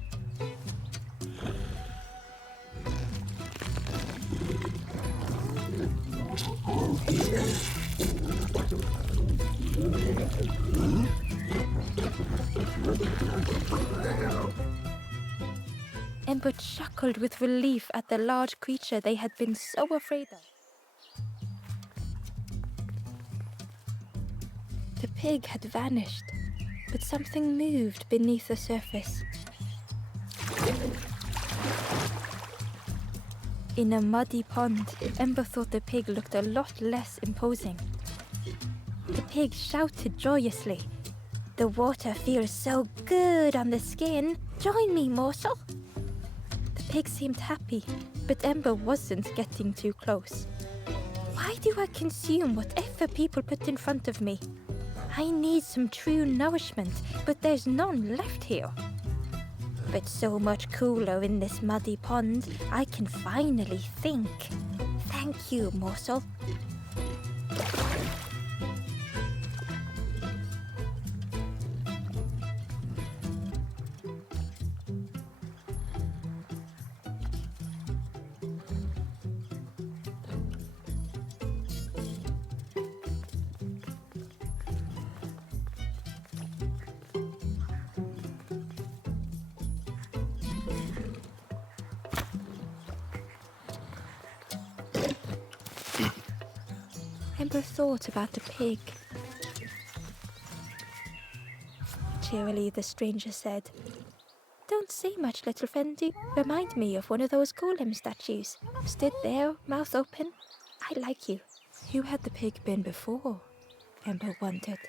Ember chuckled with relief at the large creature they had been so afraid of. The pig had vanished, but something moved beneath the surface. In a muddy pond, Ember thought the pig looked a lot less imposing. The pig shouted joyously, "The water feels so good on the skin. Join me, morsel." The pig seemed happy, but Ember wasn't getting too close. Why do I consume whatever people put in front of me? I need some true nourishment, but there's none left here. But so much cooler in this muddy pond, I can finally think. Thank you, morsel. Ember thought about the pig. Cheerily, the stranger said, "Don't say much, little friend. You remind me of one of those golem statues. Stood there, mouth open. I like you." Who had the pig been before? Ember wondered.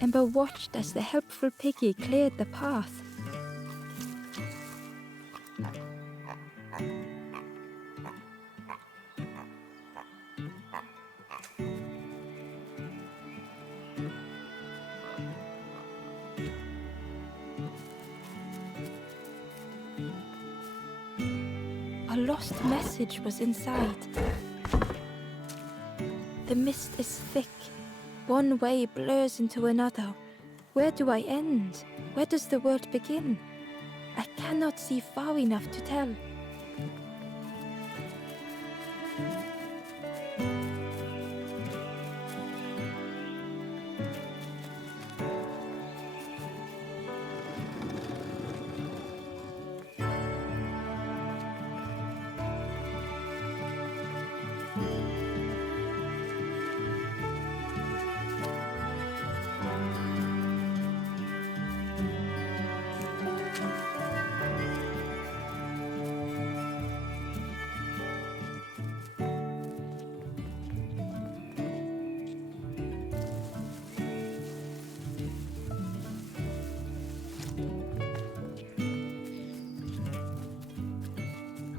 Ember watched as the helpful piggy cleared the path. A lost message was inside. The mist is thick. One way blurs into another. Where do I end? Where does the world begin? I cannot see far enough to tell.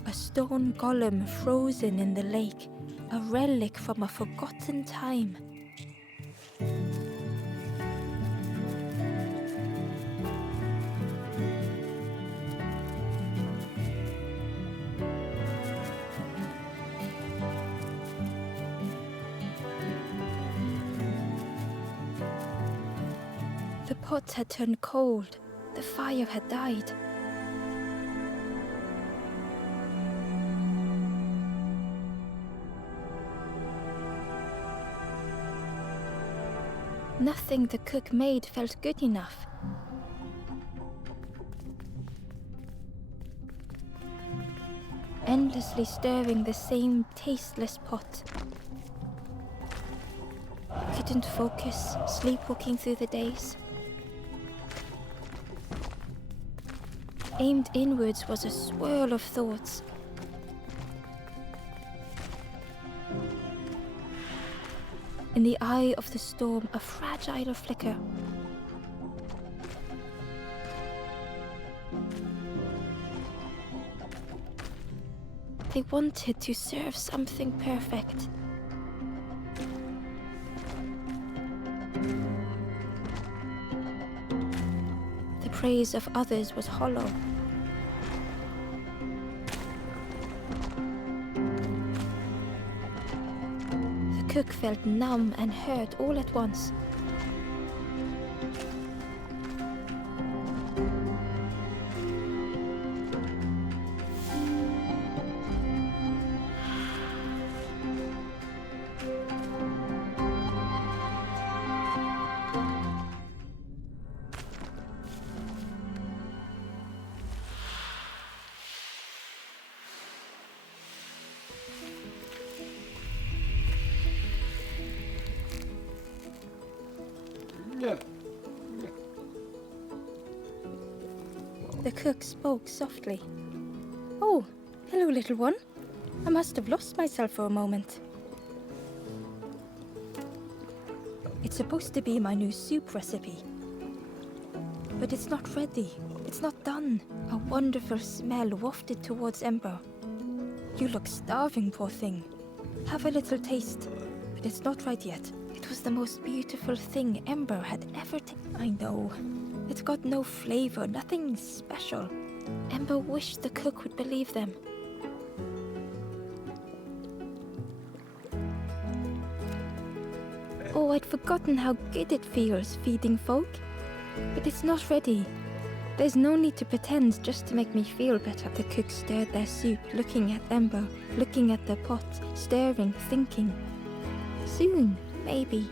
A stone golem frozen in the lake, a relic from a forgotten time. The pot had turned cold. The fire had died. Nothing the cook made felt good enough. Endlessly stirring the same tasteless pot. Couldn't focus, sleepwalking through the days. Aimed inwards was a swirl of thoughts. In the eye of the storm, a fragile flicker. They wanted to serve something perfect. The praise of others was hollow. The cook felt numb and hurt all at once. The cook spoke softly. "Oh, hello, little one. I must have lost myself for a moment." "It's supposed to be my new soup recipe. But it's not ready. It's not done." A wonderful smell wafted towards Ember. "You look starving, poor thing. Have a little taste." "But it's not right yet." It was the most beautiful thing Ember had ever tasted. I know. It got no flavor, nothing special. Ember wished the cook would believe them. "Oh, I'd forgotten how good it feels feeding folk. But it's not ready. There's no need to pretend just to make me feel better." The cook stirred their soup, looking at Ember, looking at the pot, stirring, thinking. Soon, maybe.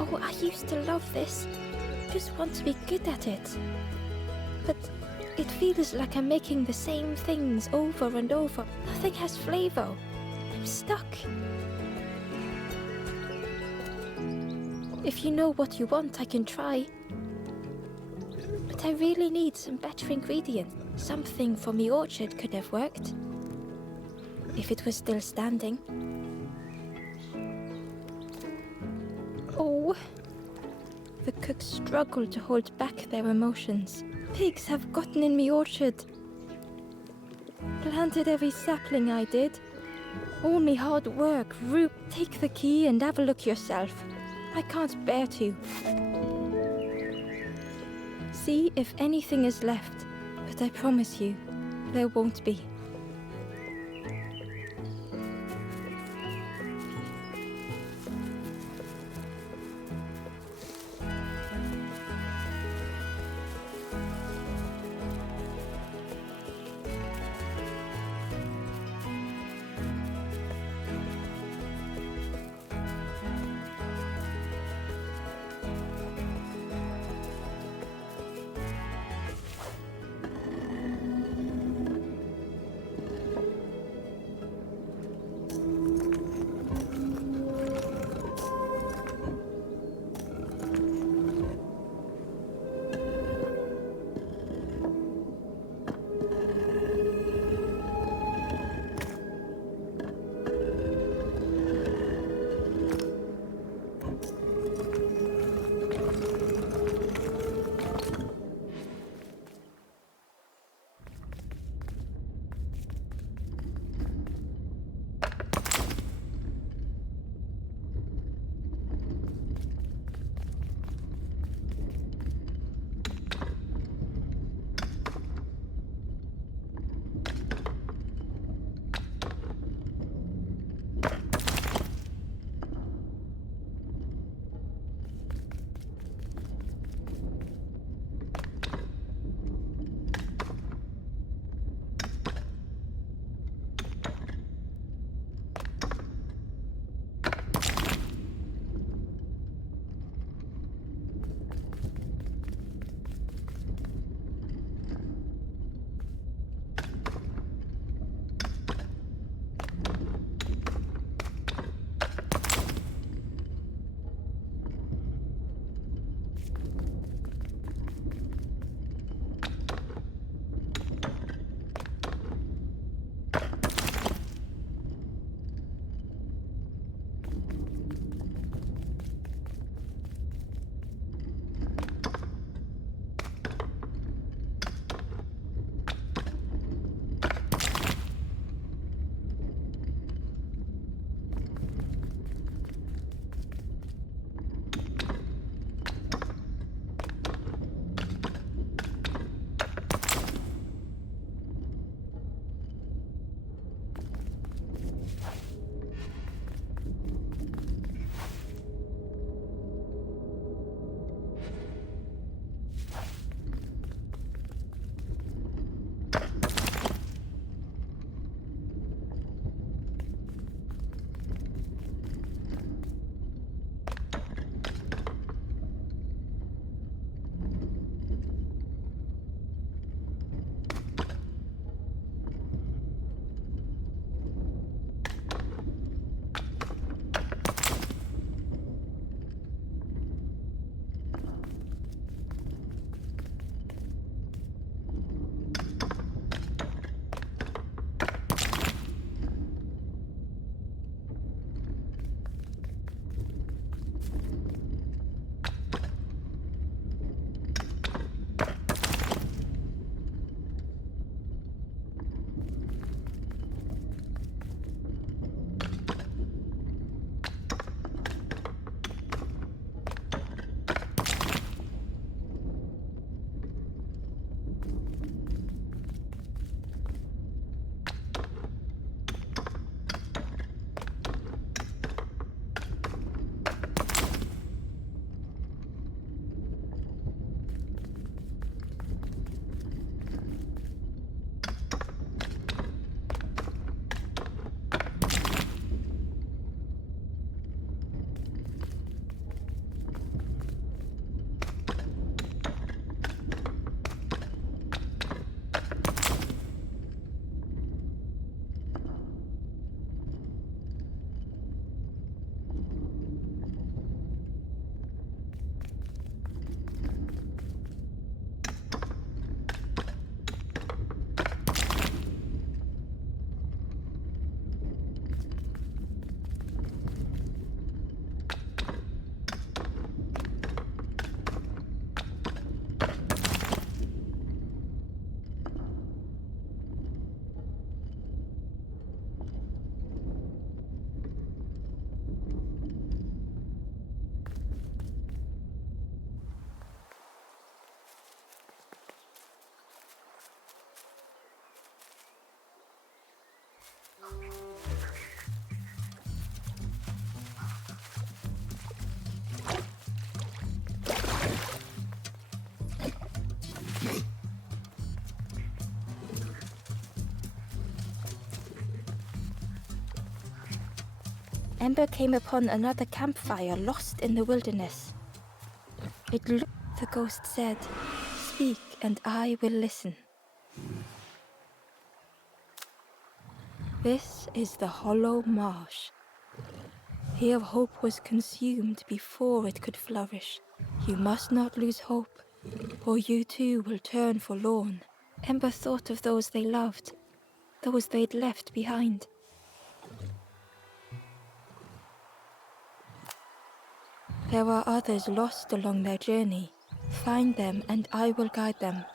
"Oh, I used to love this. Just want to be good at it. But it feels like I'm making the same things over and over. Nothing has flavor. I'm stuck." "If you know what you want, I can try. But I really need some better ingredients. Something from the orchard could have worked. If it was still standing." "Oh." The cook struggled to hold back their emotions. "Pigs have gotten in me orchard. Planted every sapling I did. All me hard work, root. Take the key and have a look yourself. I can't bear to. See if anything is left, but I promise you, there won't be." Ember came upon another campfire lost in the wilderness. It looked, the ghost said, "Speak and I will listen." This is the hollow marsh. Here hope was consumed before it could flourish. You must not lose hope, or you too will turn forlorn. Ember thought of those they loved, those they'd left behind. There are others lost along their journey. Find them and I will guide them.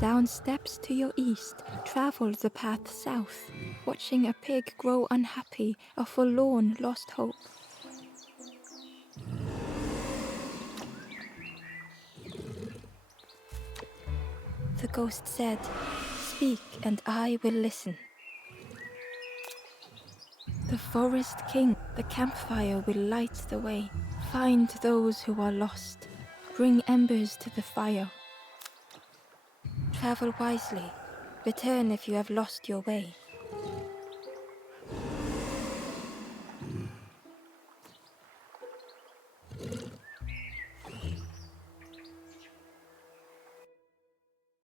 Down steps to your east, travel the path south, watching a pig grow unhappy, a forlorn lost hope. The ghost said, "Speak and I will listen." The forest king, the campfire will light the way. Find those who are lost. Bring embers to the fire. Travel wisely. Return if you have lost your way.